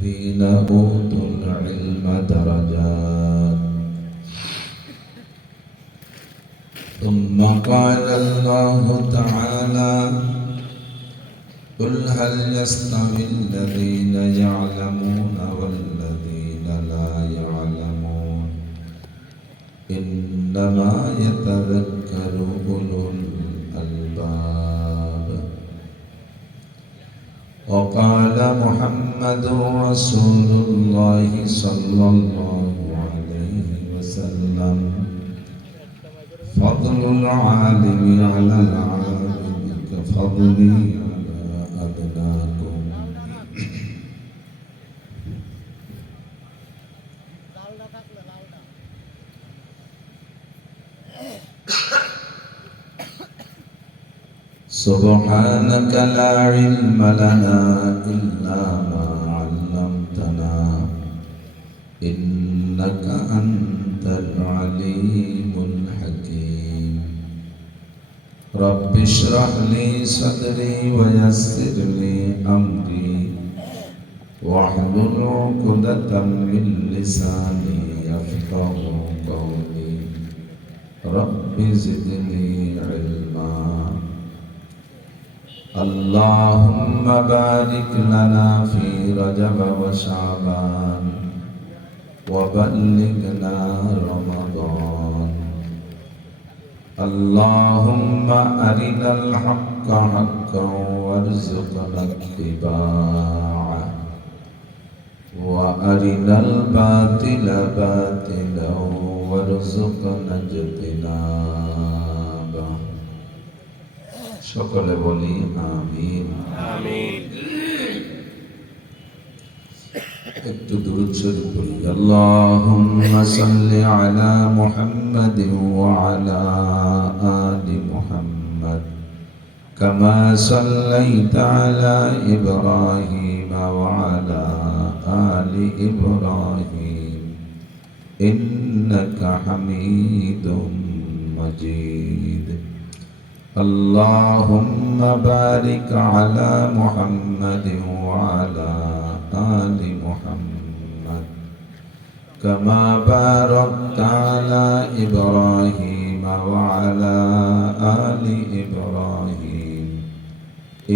الذين أوتوا العلم درجات ثم قال الله تعالى قل هل يستوي الذين يعلمون والذين لا يعلمون إنما يتذكر أولو الألباب وقال محمد رسول الله صلى الله عليه وسلم فضل العالم على العابد كفضلي على أدناكم سبحانك لا علم لنا إلا ما علمتنا إنك أنت العليم الحكيم رب اشرح لي صدري ويسر لي أمري واحلل عقدة من لساني يفقه قولي رب زدني علما اللهم بارك لنا في رجب وشعبان وبلغنا رمضان اللهم أرنا الحق حقا وارزقنا اتباعه وأرنا الباطل باطلا وارزقنا اجتنابه সকলে বলি আমিন আমিন। একটু দুরূদ শরীফ পড়ি আল্লাহুম্মা সাল্লি আলা মুহাম্মাদিন ওয়া আলা আলি মুহাম্মাদ কামা সাল্লাইতা আলা ইব্রাহিম ওয়া আলা আলি ইব্রাহিম ইন্নাকা হামিদুম মাজিদ اللهم بارك على محمد وعلى آل محمد كما باركت على إبراهيم وعلى آل إبراهيم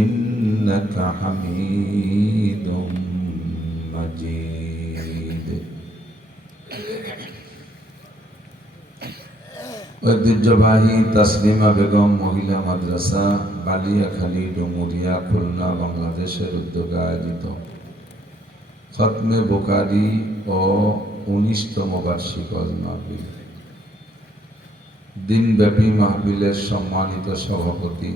إنك حميد مجيد ঐতিহ্যবাহী তাসলিমা বেগম মহিলা মাদ্রাসা বালিয়াখালী ডুমুরিয়া খুলনা বাংলাদেশের উদ্যোগে আয়োজিত খতমে বুখারী ও ১৯তম বার্ষিক ওয়াজ মাহফিল দিনব্যাপী মাহফিলের সম্মানিত সভাপতি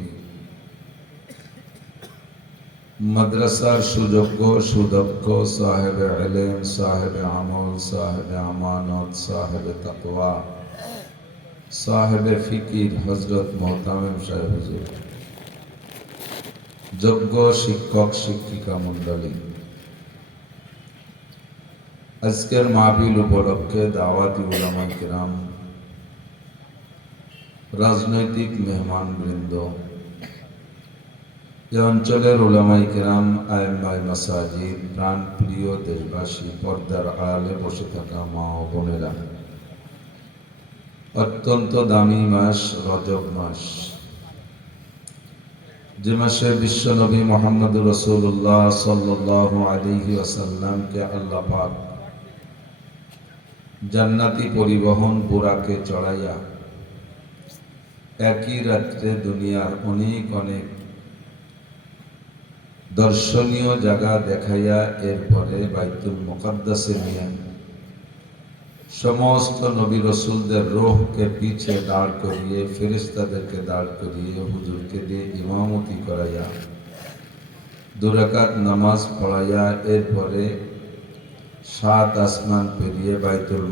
মাদ্রাসার সুযোগ্য সুদক্ষ সাহেবে ইলম সাহেবে আমল সাহেবে আমানত সাহেবে তাকওয়া সাহেবে ফিকির হযরত মোহতামিম সাহেব হুজুর যোগ্য শিক্ষক শিক্ষিকা মণ্ডলী আজকের মাহফিল উপলক্ষে দাওয়াতি উলামায়ে কিরাম রাজনৈতিক মেহমানবৃন্দ এ অঞ্চলের উলামায়ে কিরাম আইম্মায়ে মাসাজিদ প্রাণপ্রিয় দেশবাসী পর্দার আড়ালে বসে থাকা মা ও বোনেরা অত্যন্ত দামি মাস রজব মাস যে মাসে বিশ্ব নবী মুহাম্মদ রাসূলুল্লাহ সাল্লাল্লাহু আলাইহি ওয়াসাল্লামকে আল্লাহ পাক জান্নাতি পরিবহন বুরাকে চড়াইয়া একই রাত্রে দুনিয়ার অনেক অনেক দর্শনীয় জায়গা দেখাইয়া এরপরে বাইতুল মুকাদ্দাসে নিয়ে সমস্ত নবী রসুলদের রূহকে পিছে দাঁড় করিয়ে ফেরেশতাদেরকে দাঁড় করিয়ে হুজুরকে দিয়ে ইমামতি করাইয়া 2 রাকাত নামাজ পড়াইয়া এরপরে 7 আসমান পেরিয়ে বাইতুল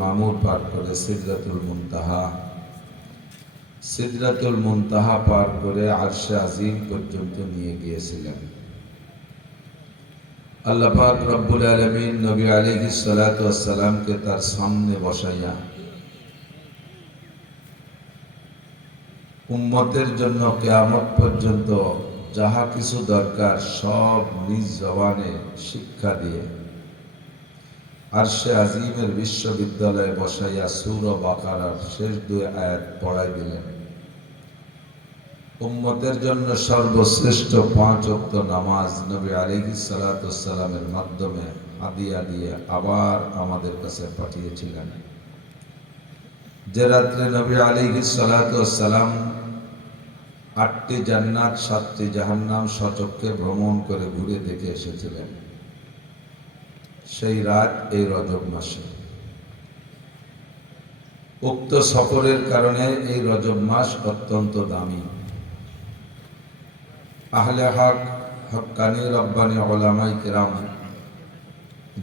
মামুর পার করে সিদরাতুল মুনতাহা পার করে আরশে আজিম পর্যন্ত নিয়ে গিয়েছিলেন। আল্লাহ পাক রব্বুল আলামিন নবী আলাইহিস সালাতু ওয়াস সালামকে তার সামনে বসাইয়া উম্মতের জন্য কিয়ামত পর্যন্ত যাহা কিছু দরকার সব নিজ জবানে শিক্ষা দিয়ে আরশে আজিমের বিশ্ববিদ্যালয়ে বসাইয়া সূরা বাকারার শেষ 2 আয়াত পড়াই দিলেন। উম্মতের জন্য সর্বশ্রেষ্ঠ 5 ওয়াক্ত নামাজ নবী আলাইহিস সালাতু ওয়াস সালামের মাধ্যমে হাদিয়া দিয়ে আবার আমাদের কাছে পাঠিয়েছিলেন। যে রাত্রে নবী আলাইহিস সালাতু ওয়াস সালাম 8টি জান্নাত 7টি জাহান্নাম সচক্ষে ভ্রমণ করে ঘুরে দেখে এসেছিলেন, সেই রাত এই রজব মাসে। উক্ত সফরের কারণে এই রজব মাস অত্যন্ত দামি। আহলে হক, হক্কানি রব্বানি উলামায়ে কেরাম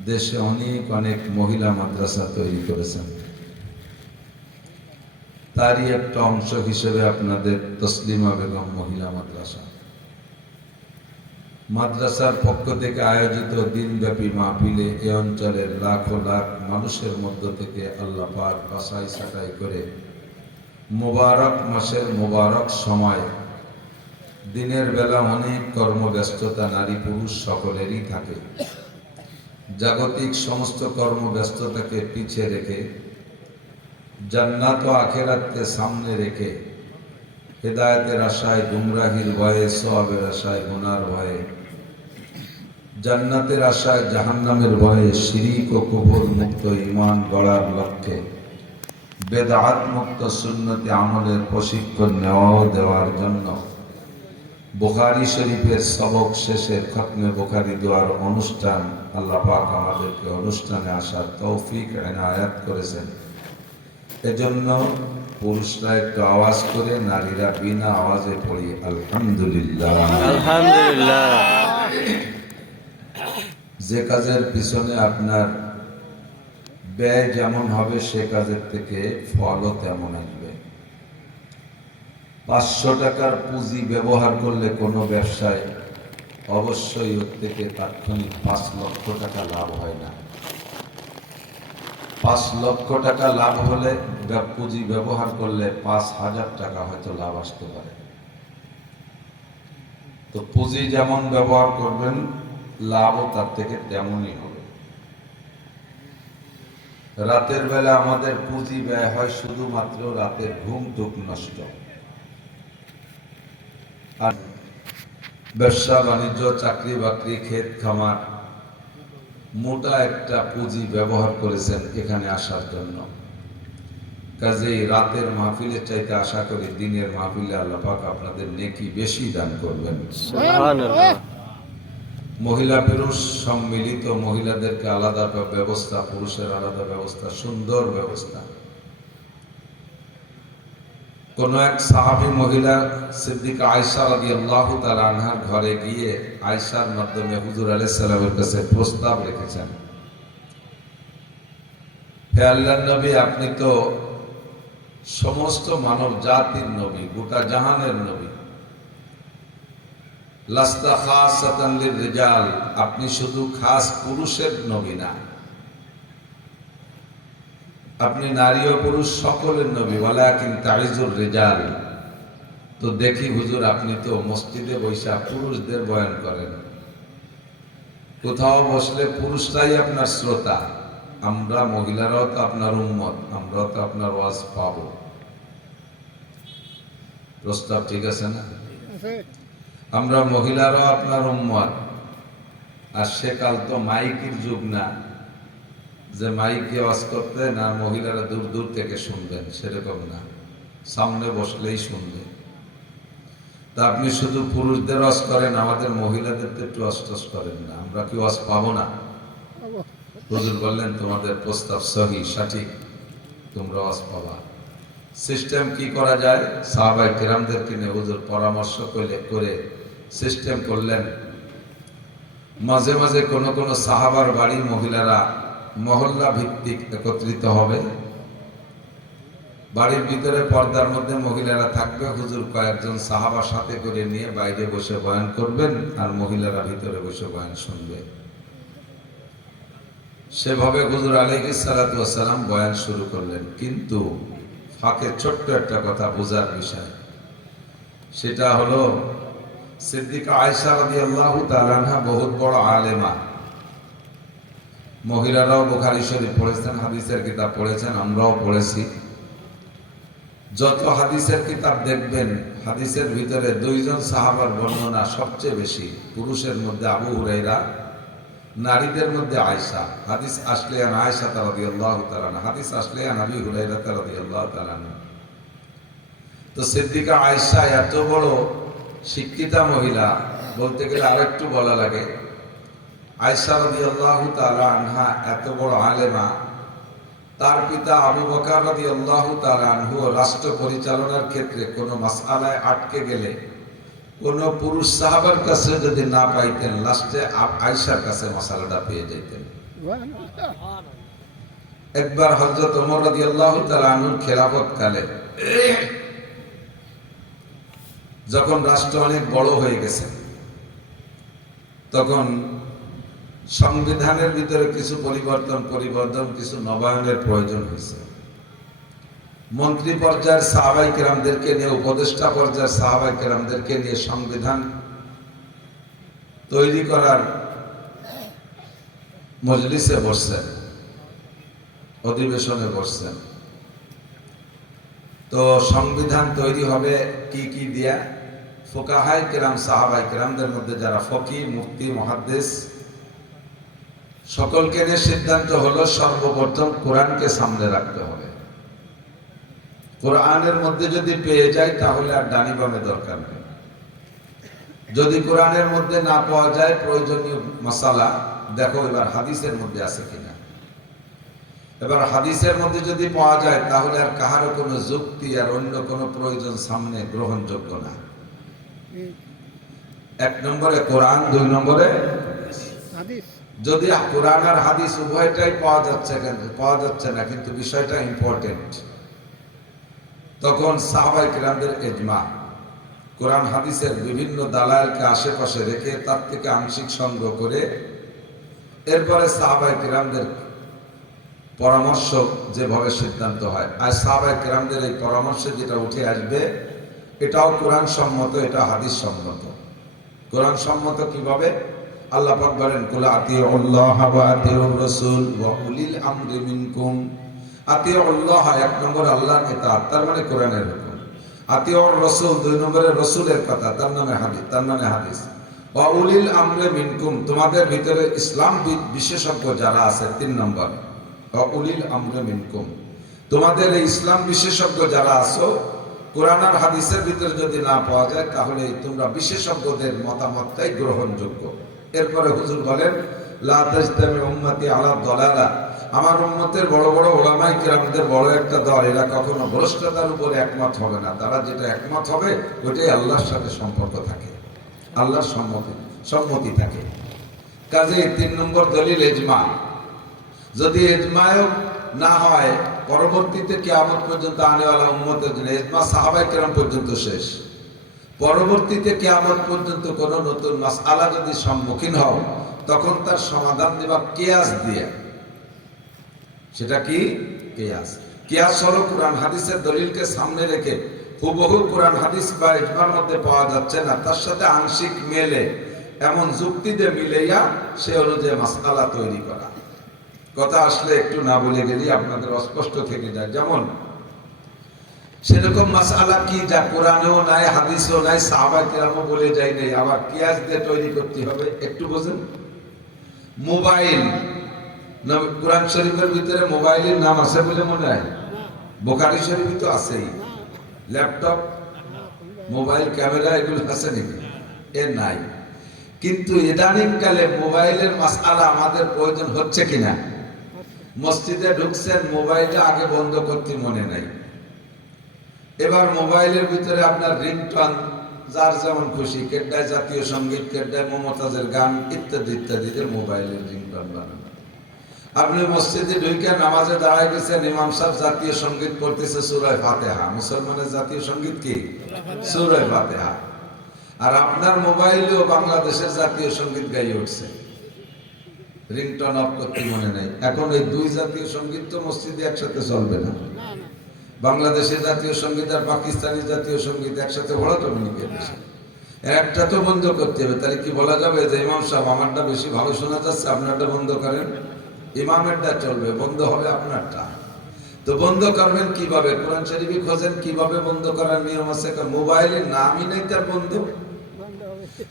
দেশে অনেক অনেক মহিলা মাদ্রাসা তৈরি করেছেন। তারই একটা অংশ হিসেবে আপনাদের তসলিমা বেগম মহিলা মাদ্রাসা, মাদ্রাসার পক্ষ থেকে আয়োজিত দিনব্যাপী মাহফিলে এ অঞ্চলের লাখো লাখ মানুষের মধ্য থেকে আল্লাহ পাক বাছাই ছাঁটাই করে মোবারক মাসের মোবারক সময়, দিনের বেলা অনেক কর্মব্যস্ততা নারী পুরুষ সকলেরই থাকে, জাগতিক সমস্ত কর্মব্যস্ততাকে পিছিয়ে রেখে জান্নাত ও আখিরাতকে সামনে রেখে হেদায়েতের আশায়, গুমরাহির ভয়ে, সওয়াবের আশায়, গুনার ভয়ে, জান্নাতের আশায়, জাহান্নামের ভয়ে, শিরিক ও কুফর মুক্ত ঈমান গড়ার লক্ষ্যে বেদাত মুক্ত সুন্নতি আমলের প্রশিক্ষণ দেওয়ার জন্য বুখারী শরীফের সবক শেষে খতমে বুখারী দোয়ার অনুষ্ঠান আল্লাহ পাক আমাদেরকে অনুষ্ঠানে আসার তৌফিক এনায়েত করেছেন। এজন্য পুরুষরা একটু আওয়াজ করে, নারীরা বিনা আওয়াজে পড়ি আলহামদুলিল্লাহ। আলহামদুলিল্লাহ। যে কাজের পিছনে আপনার ব্যয় যেমন হবে সে কাজের থেকে ফলও তেমন আসবে। 500 টাকার পুঁজি ব্যবহার করলে কোনো ব্যবসায় অবশ্যই ওর থেকে তাৎক্ষণিক 5 লক্ষ টাকা লাভ হয় না। 5 লক্ষ টাকা লাভ হলে পুঁজি ব্যবহার করলে 5,000 টাকা হয়তো লাভ আসতে পারে। তো পুঁজি যেমন ব্যবহার করবেন লাভও তার থেকে তেমনই হবে। রাতের বেলা আমাদের পুঁজি ব্যয় হয় শুধুমাত্র রাতের ঘুম টুক নষ্ট। আর ব্যবসা বাণিজ্য, চাকরি বাকরি, ক্ষেত খামার, মোটা একটা পুঁজি ব্যবহার করেছেন এখানে আসার জন্য। কাজেই রাতের মাহফিলের চাইতে আশা করি দিনের মাহফিলে আল্লাহ পাক আপনাদের নেকি বেশি দান করবেন। সুবহানাল্লাহ। মহিলা পুরুষ সম্মিলিত, মহিলাদেরকে আলাদা ব্যবস্থা, পুরুষের আলাদা ব্যবস্থা, সুন্দর ব্যবস্থা। কোন এক সাহাবী মহিলা সিদ্দিকা আয়েশা রাদিয়াল্লাহু তাআলা আনহার ঘরে গিয়ে আয়েশার মাধ্যমে হুজুর আলাইহিস সালামের কাছে প্রস্তাব রেখেছেন, হে আল্লাহর নবী, আপনি তো সমস্ত মানব জাতির নবী, গোটা জাহানের নবী। লাস্তা খাসাতান লিররিজাল, আপনি শুধু খাস পুরুষের নবী না, আপনি নারী ও পুরুষ সকলের নবী। ওয়ালাকিন তাইজুর রিজাল, তো দেখি হুজুর আপনি তো মসজিদে বৈশা পুরুষদের বয়ান করেন, কোথাও বসলে পুরুষরাই আপনার শ্রোতা, আমরা মহিলারাও তো আপনার উম্মত, আমরাও তো আপনার ওয়াজ পাবো। প্রস্তাব ঠিক আছে না? আমরা মহিলারাও আপনার উম্মত। আর সেকাল তো মাইকের যুগ না যে মাইকে ওয়াজ করতে না মহিলারা দূর দূর থেকে শুনবেন, সেরকম না, সামনে বসলেই শুনবে। তা আপনি শুধু পুরুষদের ওয়াজ করেন, আমাদের মহিলাদের তো একটু ওয়াজ করেন না, আমরা কি ওয়াজ পাবো না? হুজুর বললেন তোমাদের প্রস্তাব সহি, সঠিক, তোমরা ওয়াজ পাবা। সিস্টেম কি করা যায়? সাহাবায়ে কেরামদেরকে নিয়ে হুজুর পরামর্শ করে সিস্টেম করলেন। মাঝে মাঝে কোন কোন সাহাবার বাড়ি মহিলারা মহল্লা ভিত্তিক একত্রিত হবে, বাড়ির ভিতরে পর্দার মধ্যে মহিলারা থাকবে, হুজুর কয়েকজন সাহাবা সাথে করে নিয়ে বাইরে বসে বয়ান করবেন আর মহিলারা ভিতরে বসে বয়ান শুনবে। সেভাবে হুজুর আলাইহিস সালাতু ওয়াস সালাম বয়ান শুরু করলেন। কিন্তু ফাঁকে ছোট্ট একটা কথা বোঝার বিষয়, সেটা হলো সিদ্দিকা আয়েশা রাদিয়াল্লাহু তাআলা আনহা বহুত বড় আলেমা। মহিলারাও বুখারী শরীফ পড়েছেন, হাদিসের কিতাব পড়েছেন, আমরাও পড়েছি। যত হাদিসের কিতাব দেখবেন, হাদিসের ভিতরে দুইজন সাহাবার বর্ণনা সবচেয়ে বেশি। পুরুষের মধ্যে আবু হুরায়রা, নারীদের মধ্যে আয়েশা। হাদিস আসলে আন আয়েশা রাদিয়াল্লাহু তাআলা আনহা, হাদিস আসলে আন আবি হুরায়রা রাদিয়াল্লাহু তাআলা আনহু। তো সিদ্দিকা আয়েশা এত বড় শিক্ষিতা মহিলা, বলতে গেলে আরেকটু বলা লাগে। আয়েশা রাদিয়াল্লাহু তাআলা আনহা এত বড় আলেমা। তার পিতা আবু বকর রাদিয়াল্লাহু তাআলা আনহু রাষ্ট্র পরিচালনার ক্ষেত্রে কোনো মাসআলায় আটকে গেলে কোন পুরুষ সাহাবার কাছে যদি না পাইতেন, লাস্টে আয়েশার কাছে মাসালাটা পেয়ে যেতেন। একবার হযরত ওমর রাদিয়াল্লাহু তাআলা আনহুর খেলাফত কালে, যখন রাষ্ট্র অনেক বড় হয়ে গেছে, তখন সংবিধানের ভিতরে কিছু পরিবর্তন কিছু নবায়নের প্রয়োজন হয়েছে। মন্ত্রী পর্যায়ের সাহাবায়ে কেরামদেরকে নিয়ে, উপদেষ্টা পর্যায়ের সাহাবায়ে কেরামদেরকে নিয়ে সংবিধান তৈরি করার মজলিসে বসছেন, অধিবেশনে বসছেন। তো সংবিধান তৈরি হবে কি কি দিয়া? ফুকাহায়ে কেরাম, সাহাবায়ে কেরামদের মধ্যে যারা ফকিহ, মুফতি, মুহাদ্দিস, সকলকে নিয়ে সিদ্ধান্ত হলো সর্বপ্রথম কোরআনকে সামনে রাখতে হবে। কোরআনের মধ্যে যদি পেয়ে যায় তাহলে আর ডানি বামে দরকার নেই। যদি কোরআনের মধ্যে না পাওয়া যায়, প্রয়োজনীয় মাসালা দেখো এবার হাদিসের মধ্যে আছে কিনা। এবার হাদিসের মধ্যে যদি পাওয়া যায় তাহলে আর কাহারও কোনো যুক্তি আর অন্য কোনো প্রয়োজন সামনে গ্রহণযোগ্য না। এক নম্বরে কোরআন, দুই নম্বরে হাদিস। যদি কোরআন আর হাদিস উভয়টাই পাওয়া যাচ্ছে না, কিন্তু বিষয়টা ইম্পর্টেন্ট, তখন সাহাবায়ে কেরামদের ইজমা, কোরআন হাদিসের বিভিন্ন দালালকে আশেপাশে রেখে তার থেকে আংশিক সংগ্রহ করে এরপরে সাহাবায়ে কেরামদের পরামর্শ যেভাবে সিদ্ধান্ত হয়। আর সাহাবায়ে কেরামদের এই পরামর্শে যেটা উঠে আসবে, এটাও কোরআন সম্মত, এটা হাদিস সম্মত। কোরআন সম্মত কিভাবে? আল্লাহ পাক বলেন, কুল আতিউল্লাহ ওয়া আতিউর রাসূল ওয়া উলিল আমরি মিনকুম। আতিউল্লাহ এক নম্বর আল্লাহর ইতাআত, তার মানে কোরআনের হুকুম। আতিউর রাসূল দুই নম্বরে রাসূলের কথা, তার মানে হাদিস। ওয়া উলিল আমরি মিনকুম, তোমাদের ভিতরে ইসলাম বিশেষজ্ঞ যারা আছে, তিন নম্বর। ওয়া উলিল আমরি মিনকুম, তোমাদের এই ইসলাম বিশেষজ্ঞ যারা আছো, কোরআন আর হাদিসের ভিতরে যদি না পাওয়া যায় তাহলে তোমরা বিশেষজ্ঞদের মতামতটাই গ্রহণযোগ্য। এরপরে হুজুর বলেন, লা তাজতামি উম্মতি আলা দালালা, আমার উম্মতের বড় বড় উলামায়ে কেরামদের বড় একটা দল, এরা কখনো ভ্রষ্টতার উপর একমত হবে না। তারা যেটা একমত হবে ওইটাই আল্লাহর সাথে সম্পর্ক থাকে, আল্লাহর সম্মতি থাকে। কাজেই তিন নম্বর দলিল ইজমা। যদি ইজমাও না হয়, পরবর্তীতে কিয়ামত পর্যন্ত আনেওয়ালা উম্মতের জন্য ইজমা সাহাবায়ে কেরাম পর্যন্ত শেষ। পরবর্তীতে কিয়ামত পর্যন্ত কোন নতুন মাসআলা যদি সম্মুখীন হও, তখন তার সমাধান দেবা কিয়াস দিয়ে। সেটা কি? কিয়াস। কিয়াস হলো কোরআন হাদিসের দলিলকে সামনে রেখে হুবহু কোরআন হাদিস বা ইজমার মধ্যে পাওয়া যাচ্ছে না, তার সাথে আংশিক মেলে এমন যুক্তি দিয়ে মিলাইয়া সে অনুযায়ী মাসআলা তৈরি করা। কথা আসলে একটু না বলে গেলে আপনাদের অস্পষ্ট থেকে যায়। যেমন সেরকম মাসআলা কি যা কোরআনেও নাই, হাদিসেও নাই, সাহাবায়ে কেরামও বলে যায় নাই, আবার কিয়াস দিয়ে তৈরি করতে হবে। একটু বোঝেন। মোবাইল, কোরআন শরীফের ভিতরে মোবাইলের নাম আছে বলে মনে হয়? বুখারী শরীফে তো আছেই। ল্যাপটপ, মোবাইল, ক্যামেরা এগুলো আছে নাকি? এ নাই। কিন্তু ইদানিং কালে মোবাইলের মাসআলা আমাদের প্রয়োজন হচ্ছে কিনা? মসজিদে ঢুকছেন, মোবাইলটা আগে বন্ধ করতে মনে নাই। এবার মোবাইলের ভিতরে আপনার রিংটোন যার যেমন খুশি, কেডায় জাতীয় সঙ্গীত, কেডায় মমতাজের গান, ইত্যাদি ইত্যাদিদের মোবাইলের রিংটোন বানানো। আপনি মসজিদে ঢুকে নামাজে দাঁড়ায় গেছেন, ইমাম সাহেব জাতীয় সঙ্গীত পড়তেছে সূরা ফাতিহা। মুসলমানের জাতীয় সঙ্গীত কি? সূরা ফাতিহা। আর আপনার মোবাইলেও বাংলাদেশের জাতীয় সঙ্গীত গাইয়ে উঠছে, রিংটোন অফ করতে মনে নেই। এখন এই দুই জাতীয় সঙ্গীত তো মসজিদে একসাথে চলবে না। বাংলাদেশের জাতীয় সঙ্গীত আর পাকিস্তানি জাতীয় সঙ্গীত একসাথে বড় তো একটা তো বন্ধ করতে হবে। তাহলে কি বলা যাবে যে ইমাম সাহেব আমারটা বেশি ভালো শোনা যাচ্ছে, আপনারটা বন্ধ করেন? ইমামেরটা চলবে, বন্ধ হবে আপনারটা। তো বন্ধ করবেন কিভাবে? কোরআন শরীফে খোঁজেন কিভাবে বন্ধ করার নিয়ম আছে। মোবাইলের নামই নেই তার বন্ধ।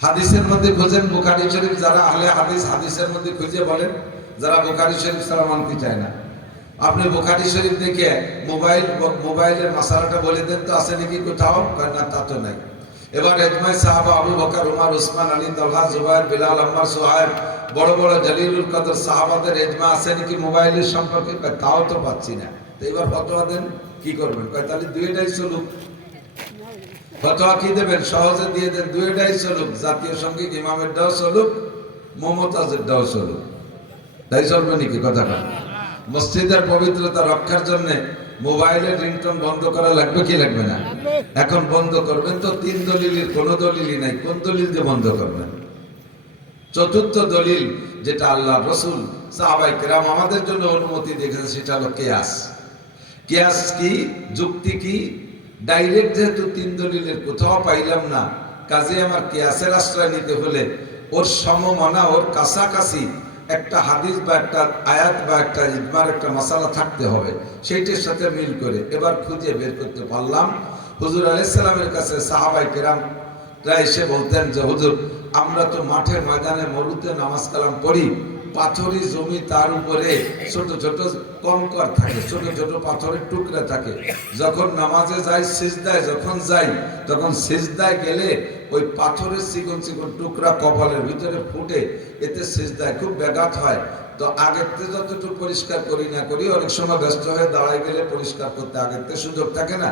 হাদিসের মধ্যে খোঁজেন, বুখারী শরীফ যারা আহলে হাদিস, হাদিসের মধ্যে খুঁজে বলেন, যারা বুখারী শরীফ ছাড়া মানতে চায় না। আপনি বুখারী শরীফ দেখে মোবাইলের মাসালাটা বলে দেন তো আছে নাকি কোথাও? না, তা তো নাই। এবার ইজমাই সাহাবা আবু বকর, উমর, উসমান, আলী, তালহা, জুবায়ের, বিলাল, আম্মার, সুহাইব, বড় বড় জলিলুল কদর সাহাবাদের ইজমা আছে নাকি মোবাইলের সম্পর্কে? তাও তো পাচ্ছি না। তো এবার ফতোয়া দেন, কি করবেন? তাহলে দুইটাই চলুক। ফতোয়া কি দেবেন? সহজে দিয়ে দেন, দুইটাই চলুক। জাতীয় সঙ্গীত ইমামের দাও চলুক, মমতাজের দাও চলুক। তাই চলবে নাকি কথাটা? মসজিদের পবিত্রতা রক্ষার জন্য মোবাইলের রিংটোন বন্ধ করা লাগবে কি লাগবে না? এখন বন্ধ করবেন তো তিন দলিলের কোনো দলিলই নাই, কোন দলিল দিয়ে বন্ধ করবেন? চতুর্থ দলিল যেটা আল্লাহ, রসুল, সাহাবায়ে কেরাম আমাদের জন্য অনুমতি দিয়েছেন, সেটা হলো কিয়াস। কিয়াস কি? যুক্তি কি? ডাইরেক্ট যেহেতু তিন দলিলের কোথাও পাইলাম না, কাজে আমার কিয়াসের আশ্রয় নিতে হলে ওর সমমনা, ওর কাছাকাছি একটা হাদিস বা একটা আয়াত বা একটা ইজমার একটা মাসালা থাকতে হবে, সেইটার সাথে মিল করে এবার খুঁজে বের করতে পারলাম। হুজুর আলাইহিস সালামের কাছে সাহাবায়ে কেরাম এসে বলতেন যে হুজুর, আমরা তো মাঠে ময়দানে মরুতে নামাজ কালাম পড়ি, পাথরি জমি, তার উপরে ছোট ছোট কঙ্কর থাকে, ছোট ছোট পাথরের টুকরা থাকে। যখন নামাজে যাই, সিজদায় যখন যাই, তখন সিজদায় গেলে ওই পাথরের চিকন চিকন টুকরা কপালের ভিতরে ফুটে, এতে সিজদায় খুব ব্যাঘাত হয়। তো আগের থেকে যতটুকু পরিষ্কার করি না করি, অনেক সময় ব্যস্ত হয়ে দাঁড়ায় গেলে পরিষ্কার করতে আগের থেকে সুযোগ থাকে না।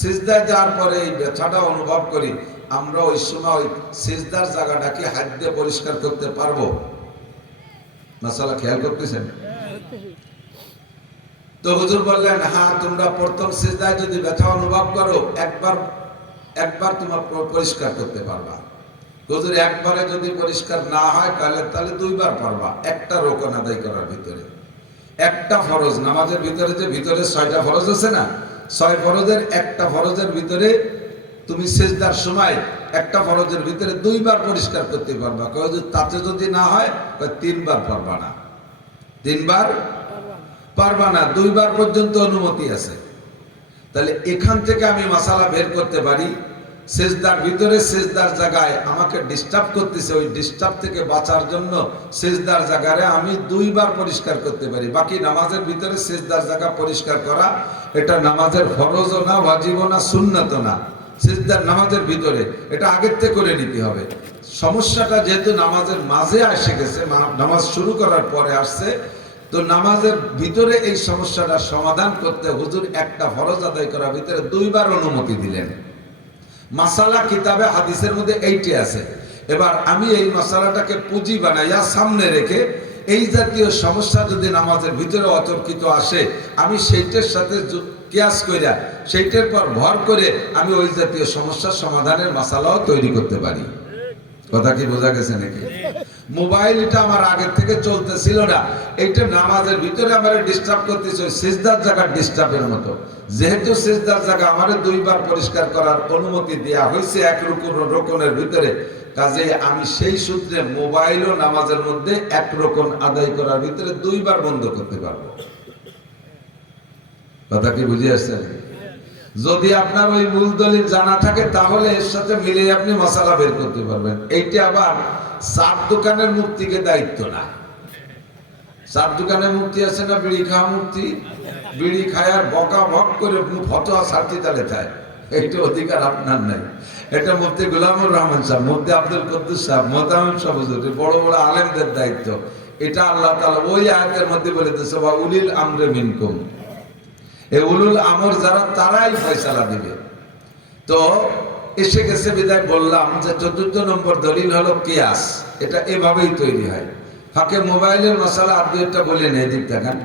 সিজদায় যাওয়ার পরে এই ব্যথাটা অনুভব করি। আমরা ওই সময় ওই সিজদার জায়গাটাকে হাত দিয়ে পরিষ্কার করতে পারবো? মাসালা খেয়াল করতেছেন? তো হুজুর বললেন, হ্যাঁ, তোমরা প্রথম সিজদায় যদি ব্যথা অনুভব করো, একবার তোমরা পরিষ্কার করতে পারবা। হুজুর, একবারে যদি পরিষ্কার না হয় তাহলে দুইবার পারবা, একটা রোকন আদায় করার ভিতরে। একটা ফরজ নামাজের ভিতরে, যে ভিতরে 6টা ফরজ আছে না, 6 ফরজের একটা ফরজের ভিতরে তুমি সিজদার সময় একটা ফরজের ভিতরে 2বার পরিষ্কার করতে পারবা। তাতে যদি না হয় 3বার পারবা না, 3বার পারবা না, 2বার পর্যন্ত অনুমতি আছে। তাহলে এখান থেকে আমি মাসালা বের করতে পারি, সিজদার ভিতরে সিজদার জায়গায় আমাকে ডিস্টার্ব করতেছে, ওই ডিস্টার্ব থেকে বাঁচার জন্য সিজদার জায়গায় আমি 2বার পরিষ্কার করতে পারি। বাকি নামাজের ভিতরে সিজদার জায়গা পরিষ্কার করা, এটা নামাজের ফরজও না, ওয়াজিবও না, সুন্নাতও না। সিজদার নামাজের ভিতরে এটা আগের থেকে করে নিতে হবে। সমস্যাটা যেহেতু নামাজের মাঝে এসে গেছে, নামাজ শুরু করার পরে আসছে, তো নামাজের ভিতরে এই সমস্যাটা সমাধান করতে হুজুর একটা ফরজ আদায় করার ভিতরে 2বার অনুমতি দিলেন। মাসালা কিতাবে হাদিসের মধ্যে এইটি আছে। এবার আমি এই মাসালাটাকে পুঁজি বানাইয়া সামনে রেখে, এই জাতীয় সমস্যা যদি নামাজের ভিতরে অতর্কিত আসে, আমি সেইটার সাথে কিয়াস কইরা, সেইটার পর ভর করে আমি ওই জাতীয় সমস্যার সমাধানের মাসালাও তৈরি করতে পারি। কথা কি বোঝা গেছে নাকি? মোবাইল এটা আমার আগের থেকে চলতেছিল না, এইটা নামাজের ভিতরে আমার ডিস্টার্ব করতেছে, সিজদার জায়গা ডিস্টার্বের মতো। যেহেতু সিজদার জায়গা আমার 2বার পরিষ্কার করার অনুমতি দেওয়া হয়েছে এক রোকনের ভিতরে, কাজে আমি সেই সূত্রে মোবাইল ও নামাজের মধ্যে এক রোকন আদায় করার ভিতরে 2বার বন্ধ করতে পারবো। কথা কি বুঝে আসছেন? যদি আপনার ওই মূল দলিল জানা থাকে, তাহলে এর সাথে মিলে আপনি মশালা বের করতে পারবেন। এইটা আবার চার দোকানের মুক্তিকে দায়িত্ব না। চার দোকানের মুক্তি আছে না, বিড়ি খাওয়া মুক্তি, বিড়ি খায়ার বকা ভক করে ফতোয়া ছাড়তে চালে চায়, এইটা অধিকার আপনার নাই। এটা মুফতি গোলামুর রহমান সাহেব, মুফতি আব্দুল কুদ্দুস সাহেব, মোহতামিম সাহেব, বড় বড় আলেমদের দায়িত্ব। এটা আল্লাহ তাআলা ওই আয়াতের মধ্যে বলে দিয়েছে, ওয়া উলিল আমরে মিনকুম। এই উলুল আমর যারা, তারাই ফয়সালা দিবে। তো এসে গেছে বিদায় বললাম যে ৪র্থ নম্বর দলিল হলো কিয়াস। এটা এভাবেই তৈরি হয়। ফাঁকে মোবাইলের মশালা আর দুইটা বলে নেই, দিক দেখেন।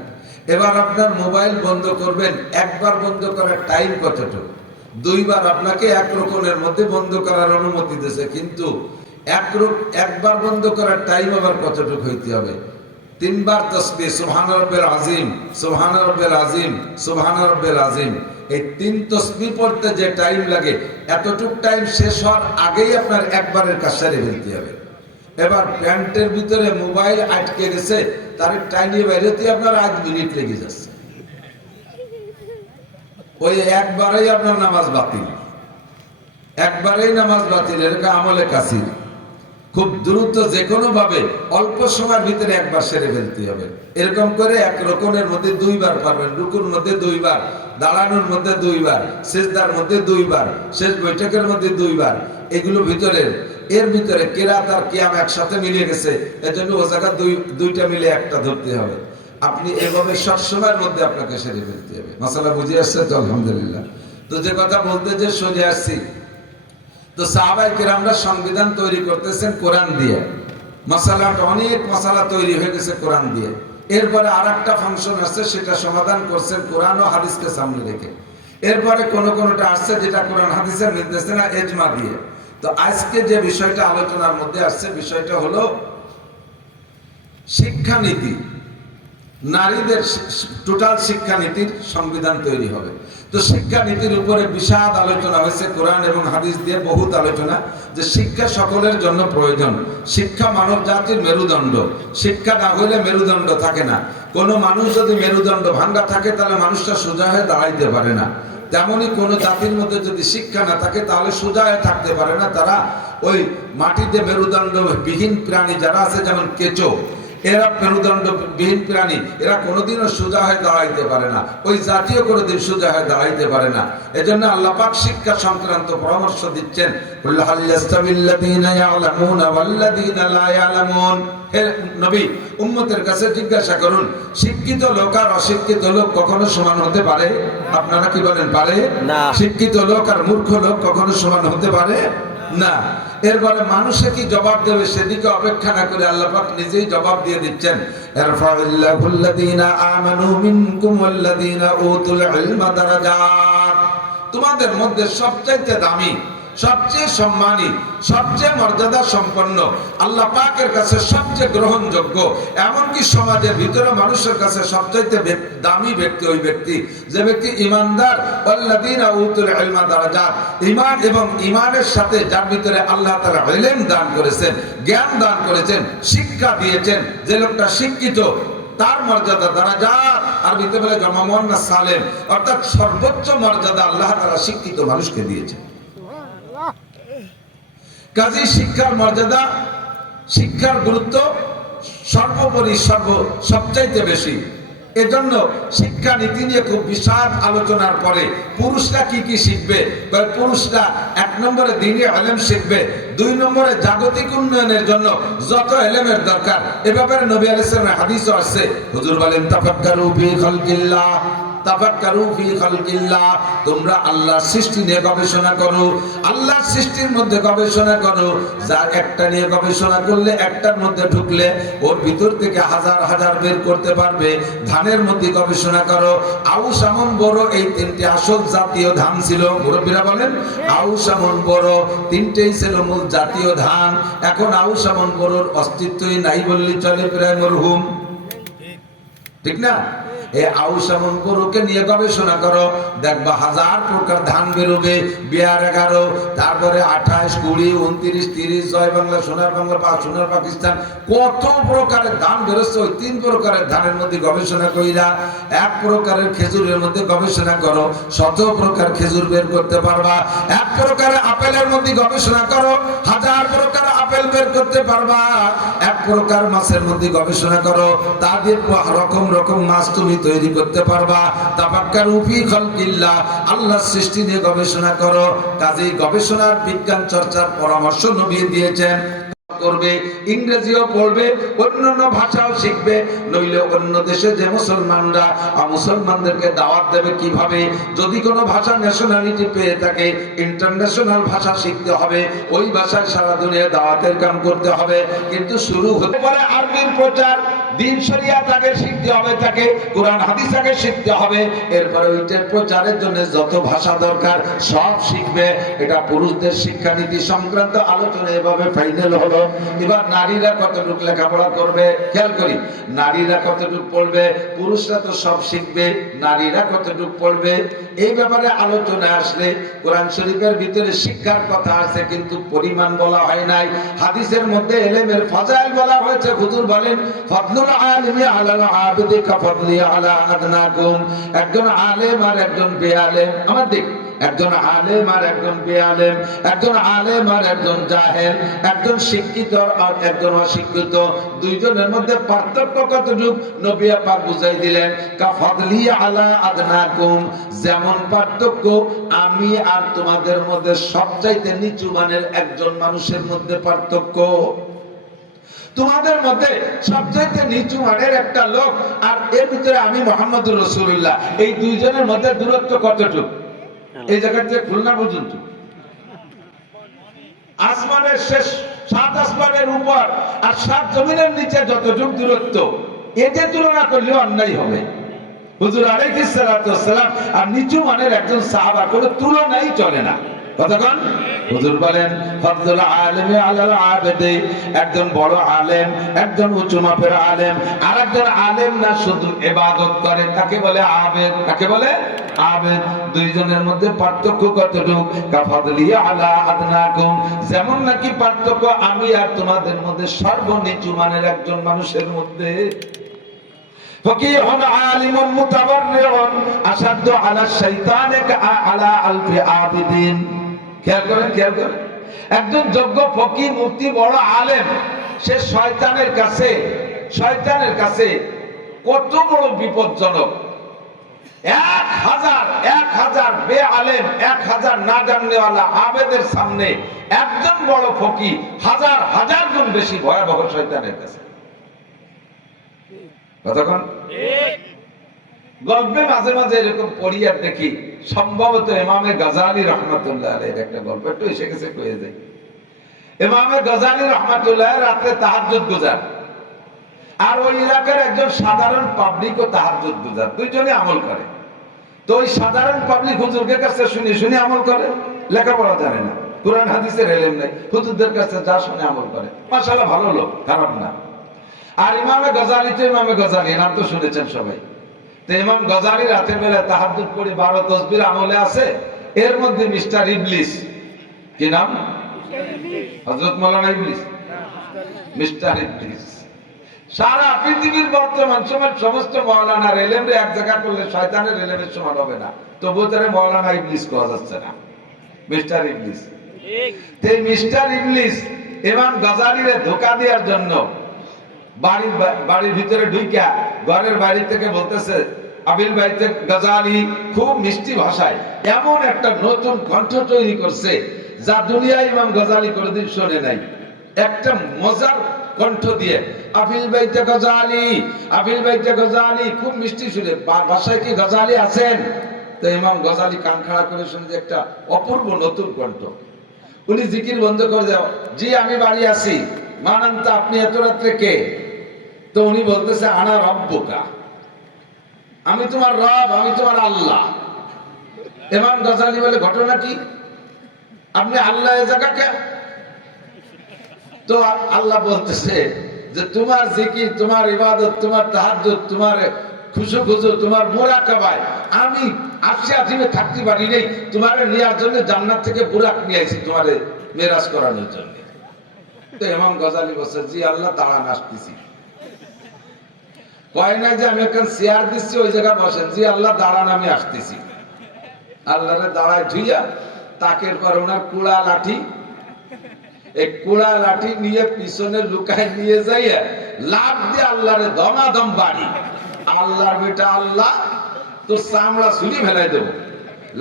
এবার আপনার মোবাইল বন্ধ করবেন, একবার বন্ধ করার টাইম কতটুকু? 2বার আপনাকে এক রকমের মধ্যে বন্ধ করার অনুমতি দিয়েছে, কিন্তু একবার বন্ধ করার টাইম আবার কতটুকু হইতে হবে? 3বার তাসবিহ সুবহান রাব্বিল আযীম, সুবহান রাব্বিল আযীম, সুবহান রাব্বিল আযীম, এই 3 তাসবিহ পড়তে যে টাইম লাগে এতটুক টাইম শেষ হওয়ার আগেই আপনার একবারের কাজ সেরে ফেলতে হবে। এবার প্যান্টের ভিতরে মোবাইল আটকে গেছে, তার টাইনিয়ে বেরোতে আপনার 8 মিনিট লেগে যাচ্ছে, ওই একবারেই আপনার নামাজ বাতিল, একবারেই নামাজ বাতিল। এরকম আমলে কাসির, খুব দ্রুত যে কোনো ভাবে অল্প সময়ের ভিতরে একবার সেরে ফেলতে হবে। এরকম করে এক রকমের মধ্যে 2 বার পারবেন, রুকুর মধ্যে 2 বার, দাঁড়ানোর মধ্যে 2 বার, সিজদার মধ্যে 2 বার, শেষ বৈঠকের মধ্যে 2 বার। এগুলো ভিতরের, এর ভিতরে কিরাত আর কিয়াম একসাথে মিলে গেছে, এজন্য ও জায়গা দুইটা মিলে একটা ধরতে হবে। আপনি এভাবে সব সময়ের মধ্যে আপনাকে সেরে ফেলতে হবে। মাসালা বুঝে আসছে তো? আলহামদুলিল্লাহ। তো যে কথা বলতে যে সোজা আসছি, তো সাহাবায়ে কেরামরা সংবিধান তৈরি করতেছেন কোরআন দিয়ে, মাসালাটা অনেক মাসালা তৈরি হয়ে গেছে কোরআন দিয়ে। এরপরে আরেকটা ফাংশন আসছে, সেটা সমাধান করছেন কোরআন ও হাদিসকে সামনে রেখে। এরপরে কোনটা আসছে যেটা কোরআন হাদিসের নির্দেশ না, ইজমা দিয়ে। তো আজকে যে বিষয়টা আলোচনার মধ্যে আসছে, বিষয়টা হলো শিক্ষানীতি, নারীদের টোটাল শিক্ষানীতির সংবিধান তৈরি হবে। তো শিক্ষানীতির উপরে বিশাল আলোচনা হয়েছে কোরআন এবং হাদিস দিয়ে, বহুত আলোচনা, যে শিক্ষা সকলের জন্য প্রয়োজন। শিক্ষা মানব জাতির মেরুদণ্ড, শিক্ষা না হলে মেরুদণ্ড থাকে না। কোনো মানুষ যদি মেরুদণ্ড ভাঙ্গা থাকে তাহলে মানুষটা সোজা হয়ে দাঁড়াইতে পারে না। তেমনি কোনো জাতির মধ্যে যদি শিক্ষা না থাকে তাহলে সোজা হয়ে থাকতে পারে না। তারা ওই মাটিতে মেরুদণ্ড বিহীন প্রাণী যারা আছে, যেমন কেঁচো, এরা মেরুদণ্ড বিহীন প্রাণী, এরা কোনোদিনও সোজা হয়ে দাঁড়াইতে পারে না, ওই জাতীয় কোনোদিন সোজা হয়ে দাঁড়াইতে পারে না। এজন্য আল্লাহ পাক শিক্ষা সংক্রান্ত পরামর্শ দিচ্ছেন, কুল হাল ইয়াস্তাবিল্লাযীনা ইয়ালামুনা ওয়াল্লাযীনা লা ইয়ালামুন। হে নবী, উম্মতের কাছে জিজ্ঞাসা করুন, শিক্ষিত লোক আর অশিক্ষিত লোক কখনো সমান হতে পারে? আপনারা কি বলেন, পারে? না। শিক্ষিত লোক আর মূর্খ লোক কখনো সমান হতে পারে না। এরপরে মানুষে কি জবাব দেবে সেদিকে অপেক্ষা না করে আল্লাহ পাক নিজেই জবাব দিয়ে দিচ্ছেন, ইরফাউল্লাহুল্লাযীনা আমানু মিনকুম ওয়াল্লাযীনা উতুল ইলমা দারাজাত। তোমাদের মধ্যে সবচেয়ে দামি, সবচেয়ে সম্মানী, সবচেয়ে মর্যাদা সম্পন্ন, আল্লাহ পাকের কাছে সবচেয়ে গ্রহণযোগ্য, এমনকি সমাজের ভিতরে মানুষের কাছে সবচেয়ে দামি ব্যক্তি ওই ব্যক্তি যে ব্যক্তি ইমানদার। ওয়াল্লাযীনা উতুল ইলমা দারাজাত, ঈমান এবং ঈমানের সাথে যার ভিতরে আল্লাহ তাআলা ইলম দান করেছেন, জ্ঞান দান করেছেন, শিক্ষা দিয়েছেন, যে লোকটা শিক্ষিত তার মর্যাদা দারাজাত, আরবিতে বলে জামামুন্নাস সালেম, অর্থাৎ সর্বোচ্চ মর্যাদা আল্লাহ তাআলা শিক্ষিত মানুষকে দিয়েছেন। কাজী শিক্ষার মর্যাদা, শিক্ষার গুরুত্ব সর্বোপরি সবচাইতে বেশি। এজন্য শিক্ষা নীতি নিয়ে খুব বিশাল আলোচনার পরে পুরুষরা কি কি শিখবে, পুরুষরা 1 নম্বরে দ্বীনি ইলম শিখবে, 2 নম্বরে জাগতিক উন্নয়নের জন্য যত ইলমের দরকার। এ ব্যাপারে নবী আলাইহিস সালামের হাদিসও আছে। হুজুর বলেন, তাফাক্কারু ফি খালকিল্লাহ, তাফাক্কারু ফি খালকিল্লাহ, তোমরা আল্লাহর সৃষ্টি নিয়ে গবেষণা করো, আল্লাহর সৃষ্টির মধ্যে গবেষণা করো। যার একটা নিয়ে গবেষণা করলে, একটার মধ্যে ঢুকলে ওর ভিতর থেকে হাজার হাজার বের করতে পারবে। ধানের মধ্যে গবেষণা করো, আউশ আমন বড়, এই 3টে আসল জাতীয় ধান ছিল। মুরব্বীরা বলেন, আউশ আমন বড় 3টেই ছিল মূল জাতীয় ধান। এখন আউশ আমন বড়র অস্তিত্বই নাই বললেই চলে, প্রায় মরহুম, ঠিক না? এই আউশ আমন গরুকে নিয়ে গবেষণা করো, দেখবা হাজার প্রকার ধান বেরোবে। বিহার 11, তারপরে 28, 20, 29, 30, জয় বাংলা, সোনার বাংলা, সোনার পাকিস্তান, কত প্রকারের ধান বেরোচ্ছে। ওই 3 প্রকারের ধানের মধ্যে গবেষণা কইরা 1 প্রকারের খেজুরের মধ্যে গবেষণা করো, 100 প্রকার খেজুর বের করতে পারবা। 1 প্রকারের আপেলের মধ্যে গবেষণা করো, 1000 প্রকার আপেল বের করতে পারবা। 1 প্রকার মাছের মধ্যে গবেষণা করো, তাদের রকম রকম মাছ তুমি তৈরি করতে পারবা। তাফাক্কারু ফি খালকিল্লাহ, আল্লাহর সৃষ্টি নিয়ে গবেষণা করো। কাজেই গবেষণার বিজ্ঞান চর্চার পরামর্শ নবী দিয়েছেন। করবে, ইংরেজিও পড়বে, অন্যান্য ভাষাও শিখবে, নইলে অন্য দেশে যে মুসলমানরা মুসলমানদেরকে দাওয়াত দেবে কিভাবে? যদি কোনো ভাষা ন্যাশনালিটি পেয়ে থাকে, ইন্টারন্যাশনাল ভাষা শিখতে হবে, ওই ভাষায় সারা দুনিয়ায় দাওয়াতের কাম করতে হবে। কিন্তু শুরু হতে পারে আরবির প্রচার, দ্বীন শরিয়াত আগে শিখতে হবে, তাকে কোরআন হাদিস আগে শিখতে হবে, এরপরে ওইটার প্রচারের জন্য যত ভাষা দরকার সব শিখবে। এটা পুরুষদের শিক্ষানীতি সংক্রান্ত আলোচনা এভাবে ফাইনাল হলো। এবার নারীরা কতটুকু লেখাপড়া করবে খেয়াল করি, নারীরা কতটুকু পড়বে, পুরুষরা তো সব শিখবে, নারীরা কতটুকু পড়বে এই ব্যাপারে আলোচনা আসলে কোরআন শরীফের ভিতরে শিক্ষার কথা আছে কিন্তু পরিমাণ বলা হয় নাই। হাদিসের মধ্যে ইলমের ফাজাইল বলা হয়েছে। হুজুর বলেন ফাদলুল আলিমি আলাল আবিদি কাফাদলি আলা আদনাকুম, একজন আলেম আর একজন বেআলেম, আমার দিক একজন আলেম আর একজন বেআলেম, একজন আলেম আর একজন জাহেল, একজন শিক্ষিত আর একজন অশিক্ষিত, দুইজনের মধ্যে পার্থক্য কতটুকু নবী পাক বুঝাই দিলেন। কাফাদলি আলা আদনাকুম, যেমন পার্থক্য আমি আর তোমাদের মধ্যে সবচাইতে নিচু মানের একজন মানুষের মধ্যে পার্থক্য। তোমাদের মধ্যে সবচেয়ে নিচু মানের একটা লোক আর এর ভিতরে আমি মুহাম্মদুর রাসূলুল্লাহ, এই দুইজনের মধ্যে দূরত্ব কতটুকু? এই জায়গা থেকে খুলনা পর্যন্ত, আসমানের শেষ, সাত আসমানের উপর আর সাত জমিনের নিচে যতটুকু দূরত্ব, এতে তুলনা করলেও অন্যায় হবে। হুজুর আলাইহিস সালাতু ওয়াস সালাম আর নিচু মানের একজন সাহাবা কোনো তুলনাই চলে না। কতক্ষণ হুজুর বলেন ফাদলুল আলিমি আলাল আবিদি, একজন বড় আলেম, একজন উঁচু মাপের আলেম, আর একজন আলেম না শুধু ইবাদত করে, তাকে বলে আবেদ। তাকে বলে আবেদ। দুইজনের মধ্যে পার্থক্য কতটুকু? কাফাদলি আলা আদনাকুম, যেমন নাকি পার্থক্য আমি আর তোমাদের মধ্যে সর্বনিচু মানের একজন মানুষের মধ্যে। ফকিহুন আলিমুন মুতাওয়াররিউন আশাদ্দু আলা শাইতানি আলা আলফি আবিদিন। খেয়াল করেন, খেয়াল করেন, একজন যোগ্য ফকিহ মুফতি বড় আলেম, সে শয়তানের কাছে কত বড় বিপজ্জনক। 1000 বেআলেম, 1000 না জাননেওয়ালা আবেদের সামনে একজন বড় ফকিহ হাজার গুণ বেশি ভয়াবহ শয়তানের কাছে। কতক্ষণ গল্পে মাঝে মাঝে এরকম পড়ি আর দেখি, সম্ভবত ইমামে গাজালি রহমাতুল্লাহ আলাইহির একটা গল্প একটু এসে গেছে কয়ে যায়। ইমামে গাজালি রহমাতুল্লাহ রাতে তাহাজ্জুদ গুজার, আর ওই এলাকার একজন সাধারণ পাবলিকও তাহাজ্জুদ গুজার, দুইজনে আমল করে। তো ওই সাধারণ পাবলিক হুজুরের কাছে শুনে আমল করে, লেখাপড়া জানে না, কুরআন হাদিসের ইলম নাই, হুজুরদের কাছে যা শুনে আমল করে। মাশাআল্লাহ ভালো লোক, খারাপ না। আর ইমামে গাজালি তো ইমামে গাজালি, নাম তো শুনেছেন সবাই। তো ইমাম গাজালি রাতের বেলা তাহাজ্জুদ পড়ে 12 তাসবিহ আমলে আছে। এর মধ্যে মিস্টার ইবলিস, কি নাম? হযরত মাওলানা ইবলিস, মিস্টার ইবলিস। সারা পৃথিবীর বর্তমান সময়ের সমস্ত মাওলানার ইলমে এক জায়গা করলে শয়তানের ইলমের সমান হবে না, তবুও তারে মাওলানা ইবলিস কোয়া যাচ্ছে না, মিস্টার ইবলিস। ঠিক এই মিস্টার ইবলিস ইমাম গাজালিরে ধোঁকা দেওয়ার জন্য বাড়ির ভিতরে ঢুইকা ঘরের বাইরে থেকে বলতেছে, আবিল বাইতে গাজালি খুব মিষ্টি ভাষায় এমন একটা নতুন কণ্ঠ তৈরি করছে যা দুনিয়ায় ইমাম গাজালি কোনোদিন শোনে নাই। একটা মজার কণ্ঠ দিয়ে আবিল বাইতে গাজালি খুব মিষ্টি শুনে, ভাষায় কি গাজালি আছেন? তো ইমাম গাজালি কান খাড়া করে শুনে যে একটা অপূর্ব নতুন কণ্ঠ। উনি জিকির বন্ধ করে দেওয়া, জি আমি বাড়ি আছি। মানান্তা, আপনি এত রাত্রে কে? তো উনি বলতেছে আনা রব্বুকা, আমি তোমার রব, আমি তোমার আল্লাহ। ইমাম গাজালি বলে ঘটনা কি? আপনি আল্লাহ এ জায়গাকে? তো আল্লাহ বলতেছে যে তোমার জিকির, তোমার ইবাদত, তোমার তাহাজ্জুদ, তোমার খুশু, তোমার মুরাকাবায় আমি আসিমে থাকতে পারি নাই। তোমার নেওয়ার জন্য জান্নাত থেকে বুরাক নিয়ে আইছি, তোমার মেরাজ করানোর জন্য। তো ইমাম গাজালি বলছে, জি আল্লাহ দাঁড়ান আসতেছি। কয় না যে আমি এখন চেয়ার দিচ্ছি, ওই জায়গায় বসেন। জি আল্লাহ দাঁড়ান আমি আসতেছি। আল্লাহরে দাঁড়ায় ধুইয়া তাকের পর ওনার কুড়া লাঠি, এই কুড়া লাঠি নিয়ে পিছনে লুকায় নিয়ে যাইয়া লাফ দিয়ে আল্লাহরে দমাদম বাড়ি। আল্লাহর বেটা আল্লাহ, তোর চামড়া ছুরি ফেলাই দেবো।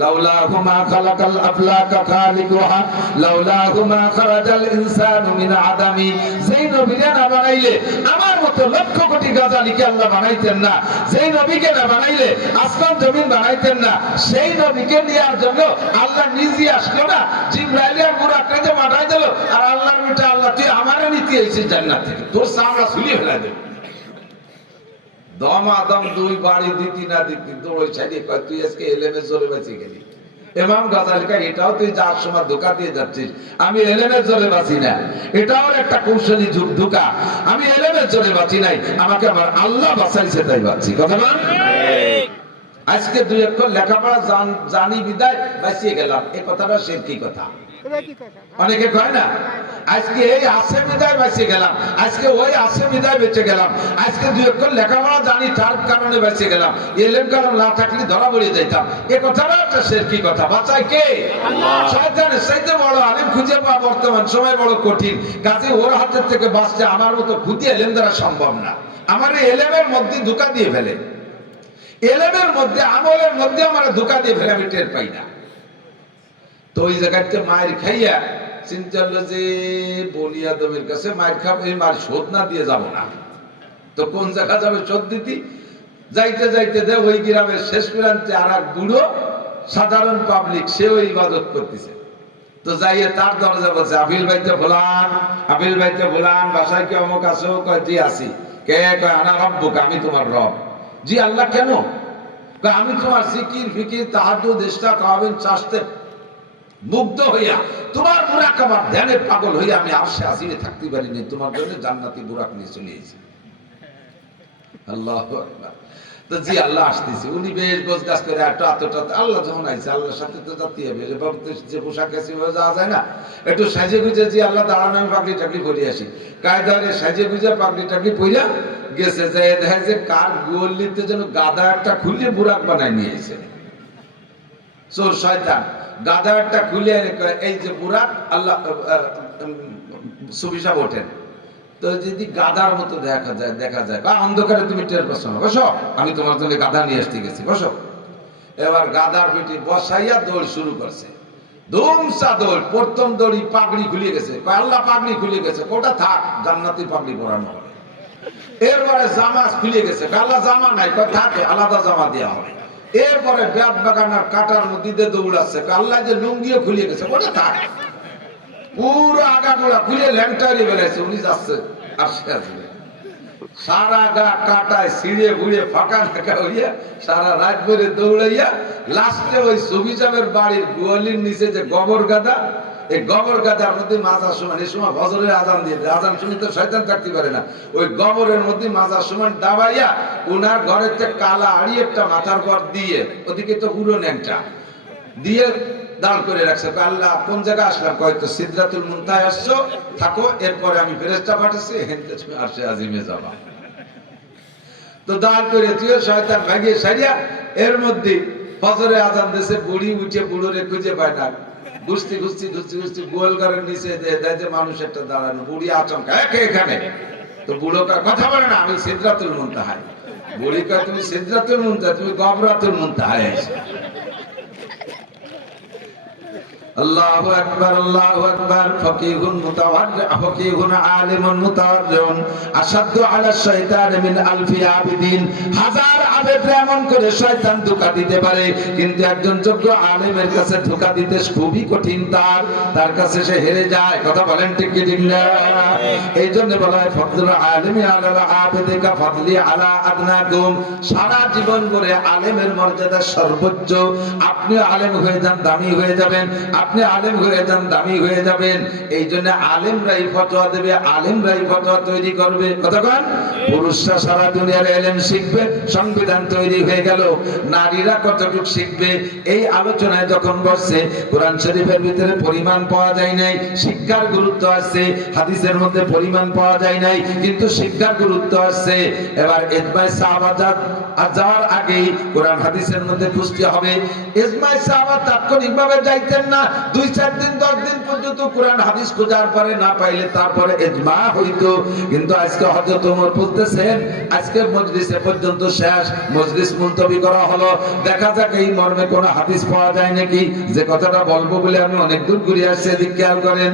লাউলাহু মা খালাকাল আফলাকা খালিকুহা লাউলাহু মা খারাজাল ইনসানু মিন আদামি। যেই নবীকে না বানাইলে আমার মতো লক্ষ কোটি গাজালিকে আল্লাহ বানাইতেন না। যেই নবীকে না বানাইলে আসমান জমিন বানাইতেন না। সেই নবীকে নেওয়ার জন্য আল্লাহ নিজে আসলো না, জিবরাইলের বুরাককে যে মাথায় দিল। আর আল্লাহর বেটা আল্লাহ, তুই আমারে নিতে এসেছিস জান্নাত থেকে, তোর চামড়া ছুরি ফেলাই দেব। দমাদম দুই বাড়ি দিতি না দিতি, দৌড়ে ছাড়িয়ে কয় তুই আজকে এলেমে জোরে বেঁচে গেলি। ইমাম গাজালি কয় এটাও তুই যার সময় ধোঁকা দিয়ে যাচ্ছিস, আমি এলেমের জোরে বাঁচি না, এটাও একটা কৌশলী ধোঁকা, আমি এলেমের জোরে বাঁচি নাই, আমাকে আমার আল্লাহ বাঁচাইছে তাই বাঁচি। কথা বল। আজকে দুই অক্ষর লেখাপড়া জানি বিদায় বাঁচিয়ে গেলাম, এই কথাটা শিরকি কথা। অনেকে কয় না আজকে এই আছে বিদায় বেঁচে গেলাম, আজকে ওই আছে বিদায় বেঁচে গেলাম, আজকে দুই অক্ষর লেখাপড়া জানি তার কারণে বেঁচে গেলাম, এলেম কালাম না থাকলে ধরা পড়ে যাইতাম, এ কথাটা একটা শিরকি কথা। বাঁচায় কে? শয়তানের চাইতে বড় আলেম খুঁজে পাওয়া বর্তমান সময় বড় কঠিন, কাজে ওর হাতের থেকে বাঁচতে আমার মতো খুঁজে এলেম দ্বারা সম্ভব না। আমার এই এলেমের মধ্যে ধোঁকা দিয়ে ফেলে, এলেমের মধ্যে আমলের মধ্যে আমার ধোঁকা দিয়ে ফেলে, আমি টের পাই না। তো ওই জায়গাতে মায়ের খাইয়া চিন্তা হলো যে বলি আদমের কাছে মায়ের খাবো, এই মার শোধ না দিয়ে যাব না, তো কোন জায়গা যাবে শোধ দিতে? যাইতে যাইতে দে ওই গ্রামের শেষ প্রান্তে আর এক বুড়ো সাধারণ পাবলিক, সে ওই ইবাদত করতেছে। তো যাইয়ে তার দরজা বলছে, আবিল ভাইতে বলান, আবিল ভাইতে বলান, বাসায় কি অমুক আছো? কয় জি আসি। কে? কয় আনা রব্বুক, আমি তোমার রব। জি আল্লাহ কেন? কয় আমি তোমার জিকির ফিকির তাহাজ্জুদ ইশরাক তাওয়াবিন চাষতে মুগ্ধ হইয়া, তোমার মুরাকাবার ধ্যানে পাগল হইয়া আমি আরশে আজিমে থাকতে পারিনি, তোমার জন্য জান্নাতি বুরাক নিয়ে চলে এসেছি। আল্লাহু আকবার। তো জি আল্লাহ আসতেছি, উনি বেশ গোছ গাছ করে একটা আতটা, আল্লাহ যখন আইছে আল্লাহর সাথে তো যাতে হবে, যে পোশাক আছে যাওয়া যায় না, একটু সাজে গুজে জি আল্লাহ দাঁড়ানো, আমি পাগড়ি টাগড়ি পরে আসি। কায়দারে সাজে গুজে পাগড়ি টাগড়ি পইরা গেছে, যে দেখা যে কার গোল্লিতে যেন গাদা একটা খুলে বুরাক বানায় নিয়ে এসে চোর শয়তান, গাদা একটা খুলে এই যে বুরাক আল্লাহ সুবিশা ওঠেন। তো যদি গাদার মতো দেখা যায় বা অন্ধকারে তুমি টের পাচ্ছ না, বসো আমি তোমার জন্য গাদা নিয়ে আসতে গেছি, বসো। এবার গাদার পিঠে বসাইয়া দৌড় শুরু করছে, ধুমসা দৌড়, প্রথম দড়ি পাগড়ি খুলে গেছে, আল্লাহ পাগড়ি খুলে গেছে, ওটা থাক, জান্নাতি পাগড়ি পরানো হবে। এরপরে জামা খুলে গেছে, আল্লাহ জামা নাই, থাকে আলাদা জামা দেওয়া হবে। এরপরে ব্যাট বাগানার কাটার মধ্যে দৌড়াচ্ছে, আল্লাহ যে লুঙ্গিও খুলে গেছে, ওটা থাক, পুরো আগাগোড়া খুলে ল্যাংটারি বেড়েছে, উনি যাচ্ছে আসে আসবে, সারা গা কাটায় ছিঁড়ে ঘুরে ফাঁকা ফাঁকা হইয়া সারা রাত ধরে দৌড়াইয়া লাস্টে ওই সুবিজাবের বাড়ির গোয়ালির নিচে যে গোবর গাদা, এই গোবর গাদার মধ্যে মাজার সময়, এই সময় ফজরের আজান দিয়ে, আজান শুনি তো শয়তান থাকতে পারে না, ওই গোবরের মধ্যে মাজার সময় দাবাইয়া ওনার ঘরের যে কালা আড়ি একটা মাথার পর দিয়ে, ওদিকে তো পুরো ন্যাংটা দিয়ে দাঁড় করে রাখছে। আল্লাহ কোন জায়গায় আসলাম? হয়তো সিদরাতুল মুনতাহায় আসছো, থাকো, এরপরে আমি ফেরেশতা পাঠাচ্ছি, হেনতে তুমি আরশে আজিমে যাবা। তো দাঁড় করে তুইও শয়তান ভাগিয়ে সারিয়া, এর মধ্যে ফজরে আজান দিয়েছে, বুড়ি উঠে বুড়োরে খুঁজে পায় না, ঘুরছি ঘুরছি ঘুরছি ঘুরছি গোয়াল ঘরের নিচে দেয় যে মানুষ একটা দাঁড়ানো, বুড়ি আচমকা এখানে। তো বুড়ো কথা বলে না, আমি সিদরাতুল মুনতাহায়। বুড়ি কয় তুমি সিদরাতুল মুনতাহায়, তুমি গবরাতুল মুনতাহায় আছো। আল্লাহু আকবার, আল্লাহু আকবার। ফকিহুন মুতাওয়াজ্জি, ফকিহুন আলিমুন মুতাওয়াজ্জিউন আশাদ্দু আলা শাইতান মিন আলফি আবিদিন। হাজার আবেদ এমন করে শয়তান ধোঁকা দিতে পারে, কিন্তু একজন যোগ্য আলেমের কাছে ধোঁকা দিতে খুবই কঠিন, তার কাছে সে হেরে যায়। কথা বলেন ঠিক কি ঠিক না? এই জন্য বলা হয় ফজলুল আলিমি আলা আবিদি কা ফজলি আলা আদনাকুম। সারা জীবন করে আলেমের মর্যাদা সর্বোচ্চ, আপনি আলেম হয়ে যান, দামি হয়ে যাবেন, আপনি আলেম হয়ে যান, দামি হয়ে যাবেন। এই জন্য আলেমরাই ফতোয়া দেবে, আলেমরাই ফতোয়া তৈরি করবে। কতক্ষণ? পুরুষরা সারা দুনিয়ার এলেম শিখবে, সংবিধান তৈরি হয়ে গেল, নারীরা কতটুকু শিখবে? এই আলোচনায় যখন বসছে, কোরআন শরীফের ভিতরে পরিমাণ পাওয়া যায় নাই, শিক্ষার গুরুত্ব আছে, হাদিসের মধ্যে পরিমাণ পাওয়া যায় নাই, কিন্তু শিক্ষার গুরুত্ব আছে। এবার ইজমাই সাহাবাজাত যাওয়ার আগেই কোরআন হাদিসের মধ্যে খুঁজতে হবে। ইজমাই সাহাবা তাৎক্ষণিকভাবে যাইতেন না, 2-4 দিন 10 দিন পর্যন্ত কোরআন হাদিস খোঁজার পরে না পাইলে তারপরে ইজমা হইতো। কিন্তু আজকে হযরত ওমর বলতেছেন, আজকে মজলিসে পর্যন্ত শেষ, মজলিস মুলতবি করা হলো, দেখা যাক এই মর্মে কোন হাদিস পাওয়া যায় নাকি। যে কথাটা বলবো বলে আমি অনেক দূর ঘুরে আসছি, এদিক খেয়াল করেন।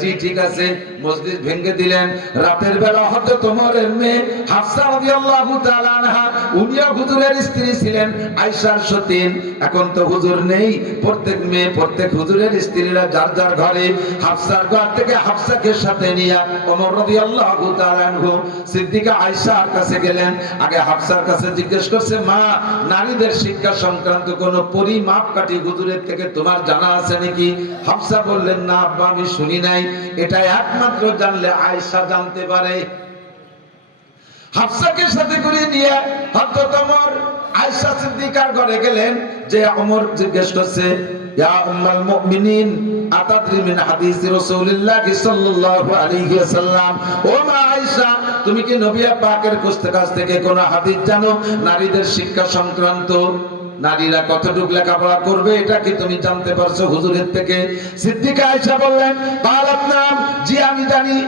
জি ঠিক আছে, মজলিস ভেঙে দিলেন। রাতের বেলা হযরত ওমরের মেয়ে হাফসা রাদিয়াল্লাহু তাআলা আনহা, উনি নিজেও হুজুরের স্ত্রী ছিলেন আয়েশার সতীন। এখন তো হুজুর নেই, প্রত্যেক মেয়ে প্রত্যেক হুজুরের স্ত্রীরা যার যার ঘরে হাফসার ঘর থেকে হাফসাকে সাথে নিয়ে ওমর রাদিয়াল্লাহু তাআলা আনহু সিদ্দিকা আয়েশার কাছে গেলেন। আগে হাফসার কাছে জিজ্ঞেস করছে, মা, নারীদের শিক্ষা সংক্রান্ত কোন পরিমাপকাঠি হুজুরের থেকে তোমার জানা আছে নাকি? হাফসা বললেন, না আব্বা, আমি শুনি নাই। এটা একমাত্র জানলে আয়েশা জানতে পারে। হাফসাকে সাথে করে নিয়ে হযরত ওমর আয়েশা সিদ্দিকার ঘরে গেলেন। যে ওমর জিজ্ঞেস করছে, ইয়া উম্মাল মুমিনিন আতাদরি মিন হাদিস রাসূলুল্লাহ সাল্লাল্লাহু আলাইহি ওয়াসাল্লাম, ও মা আয়েশা, তুমি কি নবী পাকের কাছ থেকে কোন হাদিস জানো নারীদের শিক্ষা সংক্রান্ত? নারীরা কতটুকু লেখাপড়া করবে এটা কি তুমি জানতে পারছো হুজুরের থেকে? সিদ্দিকা আয়েশা বললেন, কালাত নাম, জি আমি জানি।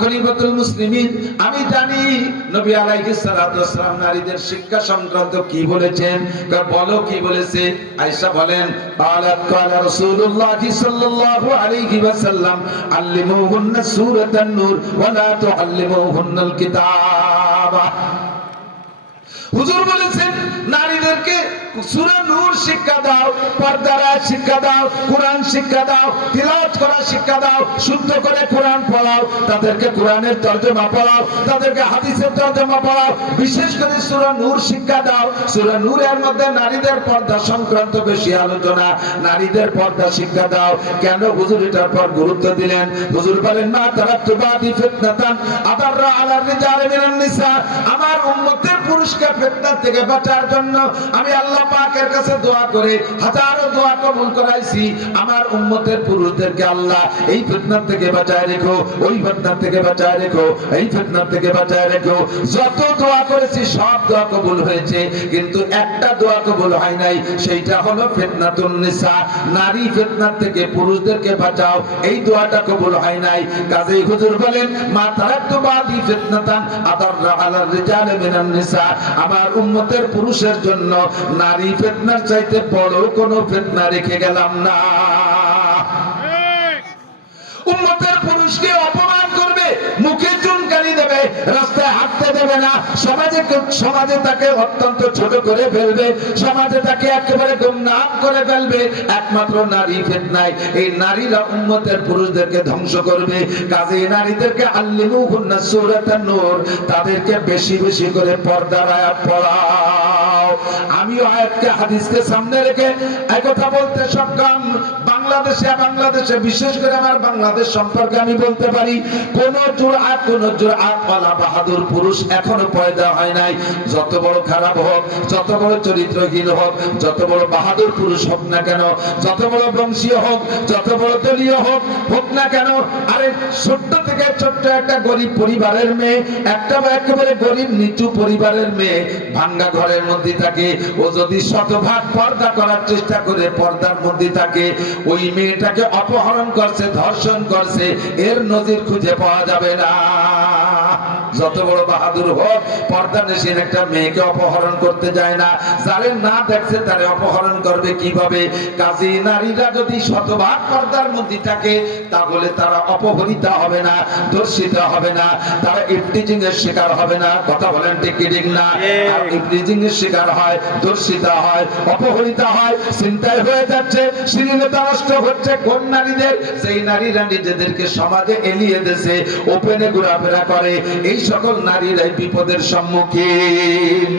খলিফাতুল মুসলিমিন, আমি জানি নবী আলাইহিস সালাতু ওয়াস সালাম নারীদের শিক্ষা সংক্রান্ত কি বলেছেন। বলো কি বলেছে? আয়েশা বলেন, কালাত কালা রাসূলুল্লাহ সাল্লাল্লাহু আলাইহি ওয়াসাল্লাম আল্লিমুহুন্না সূরাতান নূর ওয়া লা তুআল্লিমুহুন্নাল কিতাবা। হুজুর বলেছেন নারীদেরকে সূরা নূর শিক্ষা দাও, পর্দার শিক্ষা দাও, কোরআন শিক্ষা দাও, তিলাওয়াত করা শিক্ষা দাও, শুদ্ধ করে কোরআন পড়াও, তাদেরকে কোরআনের তরজমা পড়াও, তাদেরকে হাদিসের তরজমা পড়াও, বিশেষ করে সূরা নূর শিক্ষা দাও। সূরা নূরের মধ্যে নারীদের পর্দা সংক্রান্ত বেশি আলোচনা, নারীদের পর্দা শিক্ষা দাও। কেন হুজুর এটার পর গুরুত্ব দিলেন? হুজুর বলেন, মা তারাকতু বাদি ফিতনাতান আদাররা আলা রিজালি মিনান নিসা, আমার উম্মতের পুরুষকে ফিতনা থেকে বাঁচার জন্য আমি আল্লাহ পাকের কাছে দোয়া করে হাজারো দোয়া কবুল করাইছি। আমার উম্মতের পুরুষদেরকে আল্লাহ এই ফিতনা থেকে বাঁচায় রেখো, ওই ফিতনা থেকে বাঁচায় রেখো, এই ফিতনা থেকে বাঁচায় রেখো। যত দোয়া করেছি সব দোয়া কবুল হয়েছে, কিন্তু একটা দোয়া কবুল হয় নাই, সেইটা হলো ফিতনাতুন নিসা, নারী ফিতনা থেকে পুরুষদেরকে বাঁচাও, এই দোয়াটা কবুল হয় নাই। কাজেই হুজুর বলেন, মা তারাকতু বাদি ফিতনাতান আদাররা আলা রিজালি মিনান নিসা, আমার উম্মতের পুরুষের জন্য নারী ফিতনার চাইতে বড় কোনো ফিতনা রেখে গেলাম না। উম্মতের পুরুষকে অপমান করবে, মুখে চুনকালি দেবে, রাস্তায় হাঁটতে দেবে না, সমাজে তাকে অত্যন্ত ছোট করে ফেলবে, সমাজে তাকে একেবারে গুমনাম করে ফেলবে, একমাত্র নারী ফিতনায় এই নারীরা উম্মতের পুরুষদেরকে ধ্বংস করবে। কাজেই নারীদেরকে আল্লিমুহুন্না সূরাতান নূর, তাদেরকে বেশি বেশি করে পর্দার আয়াত পড়াও। আমিও আয়াতকে হাদিসকে সামনে রেখে একথা বলতে সক্ষম। বাংলাদেশে বিশেষ করে আমার বাংলাদেশ সম্পর্কে আমি বলতে পারি, কোন জুরআত ওয়ালা বাহাদুর পুরুষ এখনো পয়দা হয় নাই। যত বড় খারাপ হোক, যত বড় চরিত্রহীন হোক, যত বড় বাহাদুর পুরুষ হোক না কেন, যত বড় বংশীয় হোক, যত বড় দলীয় হোক না কেন, আরে ছোট্ট থেকে ছোট্ট একটা গরিব পরিবারের মেয়ে, একটা একেবারে গরিব নিচু পরিবারের মেয়ে, ভাঙ্গা ঘরের মধ্যে থাকে, ও যদি শতভাগ পর্দা করার চেষ্টা করে পর্দার মধ্যে থাকে, ওই মেয়েটাকে অপহরণ করছে, ধর্ষণ করছে, এর নজির খুঁজে পাওয়া যাবে না। যত বড় বাহাদুর হোক, পর্দা নিশীন একটা মেয়েকে অপহরণ করতে যায় না। যারে না দেখছে তারে অপহরণ করবে কিভাবে? কাজী নারীরা যদি শতভাগ পর্দার মধ্যে থাকে, তাহলে তারা অপহরিতা হবে না, ধর্ষিতা হবে না, তারা ইফটিজিং এর শিকার হবে না। কথা বলেন ঠিক কি ঠিক না? আর ইফটিজিং এর শিকার হয়, ধর্ষিতা হয়, অপহরিতা হয়, চিন্তায় হয়ে যাচ্ছে, শ্লীলতা নষ্ট হচ্ছে কোন নারীদের? সেই নারীরা নিজেদেরকে সমাজে এলিয়ে দেশে ওপেনে ঘোরাফেরা করে, এই সকল নারীরাই বিপদের সম্মুখীন।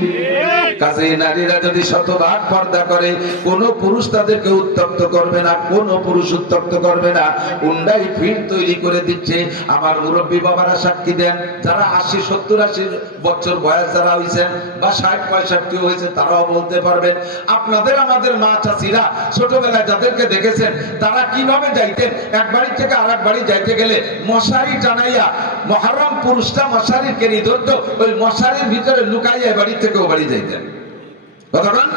কাজেই নারীরা যদি শতভাগ পর্দা করে, কোন পুরুষ তাদেরকে উত্তক্ত করবে না, কোন পুরুষ উত্তক্ত করবে না। উন্ডাই ভিড় তৈরি করে দিচ্ছে। আমার মুরব্বী বাবারা সাক্ষী দেন, যারা 80-70-80 বছর বয়স যারা হয়েছেন বা 60-65 হয়েছে, তারাও বলতে পারবেন। আপনাদের আমাদের মা চাচিরা ছোটবেলায় যাদেরকে দেখেছেন, তারা কিভাবে যাইতেন, এক বাড়ি থেকে আরেক বাড়ি যাইতে গেলে মশারি টানাইয়া, মুহররম পুরুষটা মশারির কেড়ি ধরতো, ওই মশারির ভিতরে লুকাইয়া বাড়ি থেকে ও বাড়ি যাইতেন। কতক্ষণ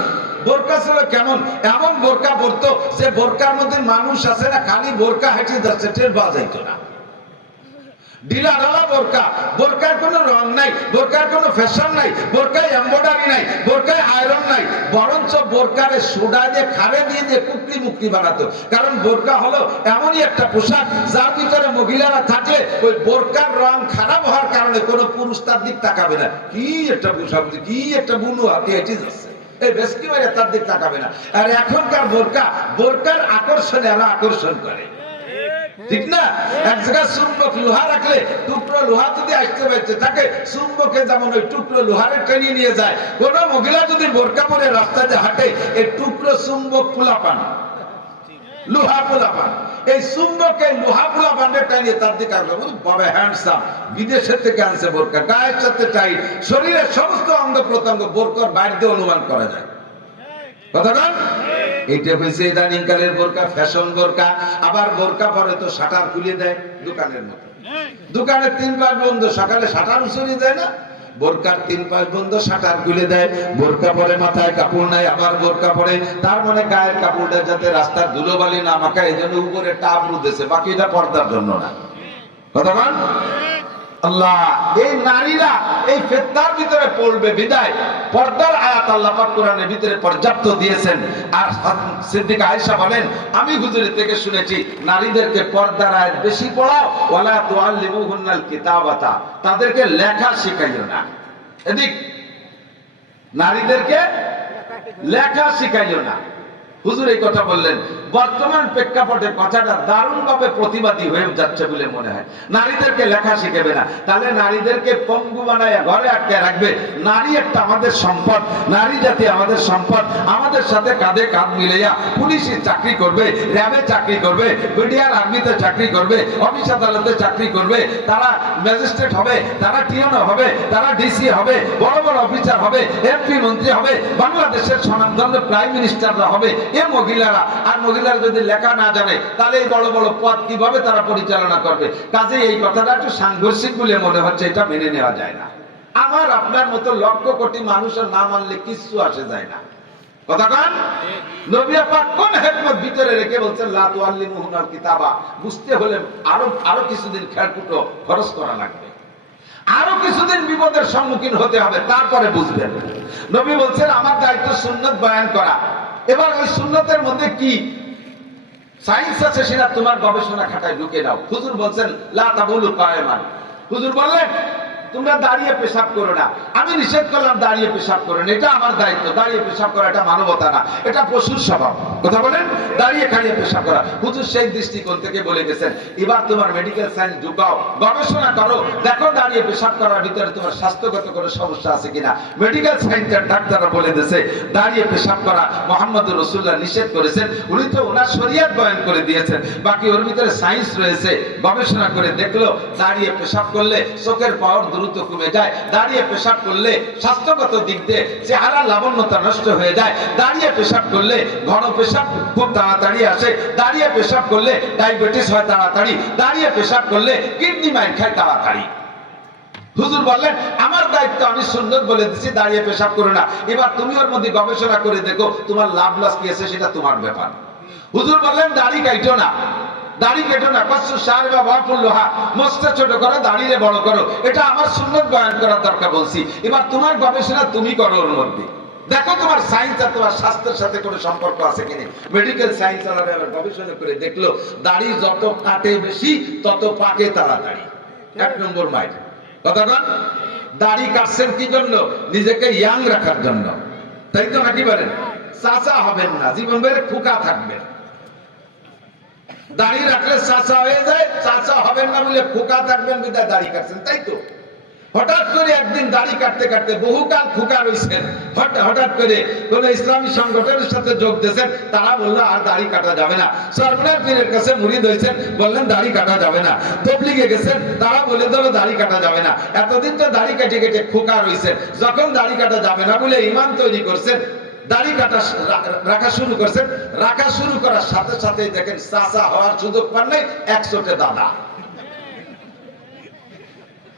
বোরকা ছিল কেমন, এমন বোরকা পরতো যে বোরকার মধ্যে মানুষ আছে না, খালি বোরকা হেঁটে যাচ্ছে, টের পাওয়া যাইতো না। ঢিলা ঢালা বোরকা, বোরকার কোনো রং নাই, বোরকার কোনো ফ্যাশন নাই, বোরকায় এমব্রয়ডারি নাই, বোরকায় আয়রন নাই, বরঞ্চ বোরকারে সোডা দিয়ে খারে দিয়ে কুকরি মুকরি বানাতো। কারণ বোরকা হলো এমনই একটা পোশাক যার ভিতরে মহিলারা থাকলে ওই বোরকার রং খারাপ হওয়ার কারণে কোনো পুরুষ তার দিক তাকাবে না। কি একটা পোশাক, কি একটা বুনু হাতে এটি যাচ্ছে, এই বেশকি মারে তার দিক তাকাবে না। আর এখনকার বোরকা, বোরকার আকর্ষণে আরো আকর্ষণ করে, ঠিক না? এক জায়গায় চুম্বক লোহা রাখলে টুকরো লোহা যদি আসতে পারছে তাকে চুম্বকে যেমন ওই টুকরো লোহারে টেনে নিয়ে যায়, কোন মহিলা যদি বোরকা পরে রাস্তায় হাঁটে এই টুকরো চুম্বক পোলা পান, লোহা পোলা পান, এই চুম্বকে লোহা পোলা পান্ডে টানিয়ে তার দিকে আসবে। বাবা হ্যান্ডসাম, বিদেশের থেকে আনছে বোরকা, গায়ের সাথে টাইট, শরীরের সমস্ত অঙ্গ প্রত্যঙ্গ বোরকার বাইরে দিয়ে অনুমান করা যায়। কথা বল, এইটা হয়েছে ইদানিং কালের বোরকা, ফ্যাশন বোরকা। আবার বোরকা পরে তো শাটার খুলে দেয় দোকানের মতো, দোকানের 3 পাশ বন্ধ, সকালে শাটার উঁচড়িয়ে যায় না, বোরকার 3 পাশ বন্ধ, শাটার খুলে দেয়। বোরকা পরে মাথায় কাপড় নাই, আবার বোরকা পরে, তার মানে গায়ের কাপড়টা যাতে রাস্তার ধুলোবালি না মাখায় এই জন্য উপরে টাব রুদেছে, বাকি এটা পর্দার জন্য না। কথা বল, আল্লাহ এই নারীরা এই ফিতনার ভিতরে পড়বে বিদায় পর্দার আয়াত আল্লাহ পাক কোরআনের ভিতরে পর্যাপ্ত দিয়েছেন। আর সিদ্দিকা আয়েশা বলেন, আমি হুজুরের থেকে শুনেছি নারীদেরকে পর্দার আয়াত বেশি পড়াও, ওয়ালা তুআল্লিমুহুন্নাল কিতাবাতা, তাদেরকে লেখা শিখাইও না। এদিক নারীদেরকে লেখা শিখাইও না। হুজুর এই কথা বললেন, বর্তমান প্রেক্ষাপটে কথাটা দারুণভাবে প্রতিবাদী হয়ে যাচ্ছে বলে মনে হয়। নারীদেরকে লেখা শিখাবে না, তাহলে নারীদেরকে পঙ্গু বানায় ঘরে আটকে রাখবে। নারী একটা আমাদের সম্পদ, নারী জাতি আমাদের সম্পদ। আমাদের সাথে কাঁধে কাঁধ মিলাইয়া পুলিশে চাকরি করবে, র্যাবে চাকরি করবে, বিডিআর আর্মিতে চাকরি করবে, অফিস আদালতে চাকরি করবে, তারা ম্যাজিস্ট্রেট হবে, তারা টিএনও হবে, তারা ডিসি হবে, বড় বড় অফিসার হবে, এমপি মন্ত্রী হবে, বাংলাদেশের স্বনামধন্য প্রাইম মিনিস্টাররা হবে। এ মহিলারা, আর মহিলারা যদি লেখা না জানে তাহলে এই বড় বড় পদ কিভাবে তারা পরিচালনা করবে? কাজে এই কথাটা একটু সাংঘর্ষিক বলে মনে হচ্ছে, এটা মেনে নেওয়া যায় না। আমার আপনার মতো লক্ষ কোটি মানুষের না মানলে কিচ্ছু আসে যায় না। কথা কান, নবী পাক কোন হিকমত ভিতরে রেখে বলছেন লা তুআল্লিমুহুনাল কিতাবা, বুঝতে হলে আরো কিছুদিন খেয়ালকুটো খরচ করা লাগবে, আরো কিছুদিন বিপদের সম্মুখীন হতে হবে, তারপরে বুঝবেন। নবী বলছেন আমার দায়িত্ব সুন্নাত বয়ান করা। এবার ওই সুন্নতের মধ্যে কি সায়েন্স আছে সেটা তোমার গবেষণা খাতায় ঢুকে দাও। হুজুর বলছেন লা তাবুলু কায়মান, হুজুর বললেন তোমরা দাঁড়িয়ে পেশাব করো না। আমি নিষেধ করলাম দাঁড়িয়ে পেশাব করো না, এটা আমার দায়িত্ব। দাঁড়িয়ে পেশাব করা এটা মানবতা না, এটা পশুর স্বভাব। কথা বলেন, দাঁড়িয়ে খাড়িয়ে পেশাব করা। হুজুর সেই দৃষ্টিকোণ থেকে বলে গেছেন এবার তোমার মেডিকেল সায়েন্স ঢুকাও, গবেষণা করো, দেখো দাঁড়িয়ে পেশাব করার ভিতরে তোমার স্বাস্থ্যগত কোনো সমস্যা আছে কিনা। মেডিকেল সায়েন্সের ডাক্তাররা বলে দিয়েছে দাঁড়িয়ে পেশাব করা মুহাম্মদুর রাসূলুল্লাহ নিষেধ করেছেন, উনি তো ওনার শরীয়ত বয়ান করে দিয়েছেন, বাকি ওর ভিতরে সায়েন্স রয়েছে। গবেষণা করে দেখলো দাঁড়িয়ে পেশাব করলে চোখের পাওয়ার দ্রুত কমে যায়, দাঁড়িয়ে পেশাব করলে স্বাস্থ্যগত দিক দিয়ে চেহারা লাবণ্যতা নষ্ট হয়ে যায়, দাঁড়িয়ে পেশাব করলে ঘন পেশাব খুব তাড়াতাড়ি আসে, দাঁড়িয়ে পেশাব করলে ডায়াবেটিস হয় তাড়াতাড়ি, দাঁড়িয়ে পেশাব করলে কিডনি মাইর খায় তাড়াতাড়ি। হুজুর বললেন আমার দায়িত্ব, আমি সুন্নত বলে দিচ্ছি দাঁড়িয়ে পেশাব করো না। এবার তুমি ওর মধ্যে গবেষণা করে দেখো তোমার লাভ লস কি আছে, সেটা তোমার ব্যাপার। হুজুর বললেন দাড়ি কাটো না, দাড়ি কেটো না, কষ্ট সার বা বাপুল লোহা, মস্তে ছোট করো, দাড়িরে বড় করো, এটা আমার সুন্নত বয়ান করার দরকার বলছি। এবার তোমার গবেষণা তুমি করো, ওর মধ্যে দেখো তোমার সায়েন্স আর তোমার স্বাস্থ্যের সাথে কোনো সম্পর্ক আছে কিনা। মেডিকেল সায়েন্স আলাদা গবেষণা করে দেখলো দাড়ি যত কাটে বেশি তত পাকে তাড়াতাড়ি। 1 নম্বর মাইল। কথা বল, দাড়ি কাটছেন কি জন্য? নিজেকে ইয়াং রাখার জন্য, তাই তো নাকি বলেন? চাচা হবেন না, জীবন ভরে খোকা থাকবেন। দাড়ি রাখলে চাচা হয়ে যায়, চাচা হবেন না বলে খোকা থাকবেন, বিদায় দাড়ি কাটছেন, তাই তো? হঠাৎ করে একদিন দাড়ি কাটতে কাটতে বহুকাল খোকা রয়েছেন, হঠাৎ করে কোন ইসলামী সংগঠনের সাথে যোগ দিয়েছেন, তারা বললো আর দাড়ি কাটা যাবে না। সরকার পীরের কাছে মুরিদ হয়েছেন, বললেন দাড়ি কাটা যাবে না। তবলিগে গেছেন, তারা বলে দিল দাড়ি কাটা যাবে না। এতদিন তো দাড়ি কেটে কেটে খোকা রয়েছেন, যখন দাড়ি কাটা যাবে না বলে ইমান তৈরি করছেন, দাড়ি কাটা রাখা শুরু করছেন। রাখা শুরু করার সাথে সাথে দেখেন চাচা হওয়ার সুযোগ পান নাই, 100তে দাদা,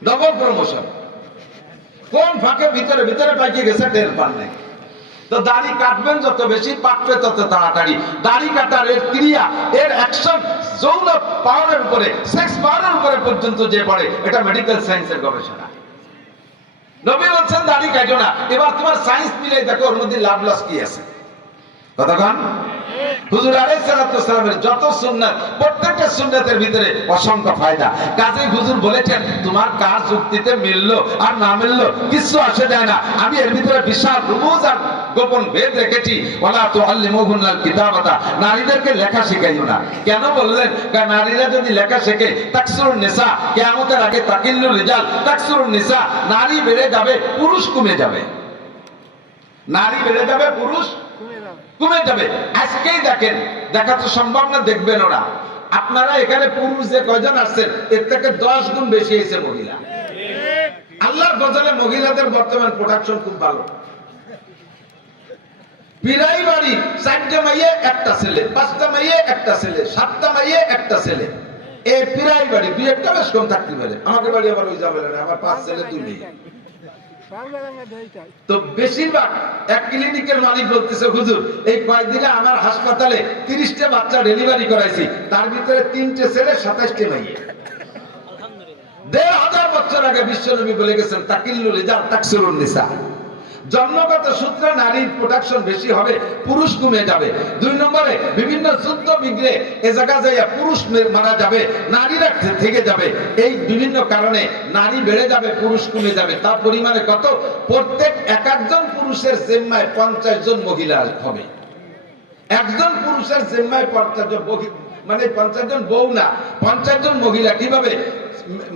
ডবল প্রমোশন। কোন ফাঁকে ভিতরে ভিতরে পাইকে গেছে টের পান নাই। তো দাড়ি কাটবেন যত বেশি, পাকবে তত তাড়াতাড়ি। দাড়ি কাটার এর ক্রিয়া, এর অ্যাকশন যৌন পাওয়ারের উপরে, সেক্স পাওয়ারের উপরে পর্যন্ত যে পড়ে, এটা মেডিকেল সায়েন্সের গবেষণা। নবী বলছেন দাড়ি কাটো না। এবার তোমার সায়েন্স মিলাই দেখো ওর মধ্যে লাভ লস কি আছে। কতক্ষণ হুজুর আলাইহিস সালাতু ওয়াসসালামের যত সুন্নাত, প্রত্যেকটা সুন্নাতের ভিতরে অসংখ্য ফায়দা। কাজেই হুজুর বলেছেন তোমার কাজ যুক্তিতে মিললো আর না মিললো কিছু আসে যায় না, আমি এর ভিতরে বিশাল রুমুজ আর গোপন ভেদ রেখেছি। ওয়ালা তুআল্লিমুহুন্নাল কিতাবাতা, নারীদেরকে লেখা শেখাইও না। কেন বললেন? কারণ নারীরা যদি লেখা শেখে তাকসুরুন নিসা, কিয়ামতের আগে তাকিল্লুর রিজাল, তাকসুরুন নিসা, নারী বেড়ে যাবে, পুরুষ কমে যাবে। নারী বেড়ে যাবে, পুরুষ কমে যাবে। আজকেই দেখেন, দেখা তো সম্ভব না, দেখবেন ওরা। আপনারা এখানে পুরুষ যে কয়জন আসছেন এর থেকে 10 গুণ বেশি হয়েছে মহিলা। আল্লাহর গজলে মহিলাদের বর্তমান প্রোডাকশন খুব ভালো। বিরাই বাড়ি 4টা মেয়ে একটা ছেলে, 5টা মেয়ে একটা ছেলে, 7টা মেয়ে একটা ছেলে। এই বিরাই বাড়ি 2-1টা বেশ কম থাকতে পারে। আমাদের বাড়ি আবার ওই ঝামেলা না, আমার 5 ছেলে 2 মেয়ে। তো বেশিরভাগ এক ক্লিনিকের মালিক বলতেছে হুজুর এই কয়েকদিনে আমার হাসপাতালে 30টা বাচ্চা ডেলিভারি করাইছি, তার ভিতরে 3টে ছেলে 27টে মেয়ে। 1500 বছর আগে বিশ্বনবী বলে গেছেন তাকিল্লুর রিজাল তাকসুরুন নিসা। জন্মগত সূত্রে নারীর প্রোডাকশন বেশি হবে, পুরুষ কমে যাবে। 2 নম্বরে বিভিন্ন যুদ্ধ বিগ্রহে এ জায়গা যাইয়া পুরুষ মারা যাবে, নারীরা থেকে যাবে। এই বিভিন্ন কারণে নারী বেড়ে যাবে, পুরুষ কমে যাবে। তার পরিমাণে কত? প্রত্যেক একজন পুরুষের জিম্মায় 50 জন মহিলা হবে। একজন পুরুষের জিম্মায় 50 জন, মানে 50 জন বউ না, 50 জন মহিলা। কিভাবে?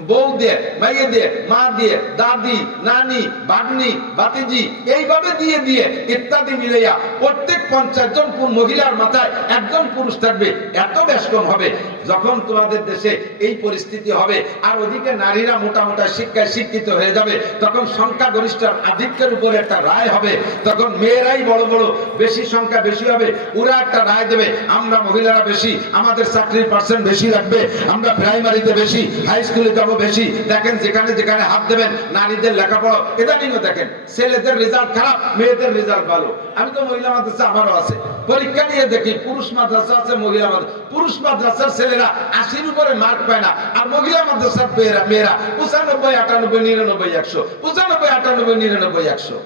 বউ দিয়ে, মাইয়ে দিয়ে, মা দিয়ে, দাদি, নানি, বাগনি, বাতিজি, এইভাবে দিয়ে দিয়ে ইত্যাদি মিলাইয়া প্রত্যেক 50 জন মহিলার মাথায় একজন পুরুষ থাকবে। এত বেশ কম হবে। যখন তোমাদের দেশে এই পরিস্থিতি হবে আর ওদিকে নারীরা মোটামুটি শিক্ষায় শিক্ষিত হয়ে যাবে, তখন সংখ্যাগরিষ্ঠের আধিক্যের উপরে একটা রায় হবে। তখন মেয়েরাই বড় বড়, বেশি সংখ্যা বেশি হবে, ওরা একটা রায় দেবে আমরা মহিলারা বেশি, আমাদের চাকরির পার্সেন্ট বেশি লাগবে, আমরা প্রাইমারিতে বেশি, হাই স্কুলে যাবো বেশি। দেখেন যেখানে যেখানে হাত দেবেন নারীদের লেখাপড়া, এটা নিয়েও দেখেন ছেলেদের রেজাল্ট খারাপ, মেয়েদের রেজাল্ট ভালো। আমি তো মহিলা মাদ্রাসা আমারও আছে, পরীক্ষা নিয়ে দেখি পুরুষ মাদ্রাসা আছে, মহিলা মাদ্রাসা। পুরুষ মাদ্রাসার ছেলেরা 80-র উপরে মার্ক পায় না, আর মহিলা মাদ্রাসার মেয়েরা 95, 98, 99, 100, 95, 98, 99, 100।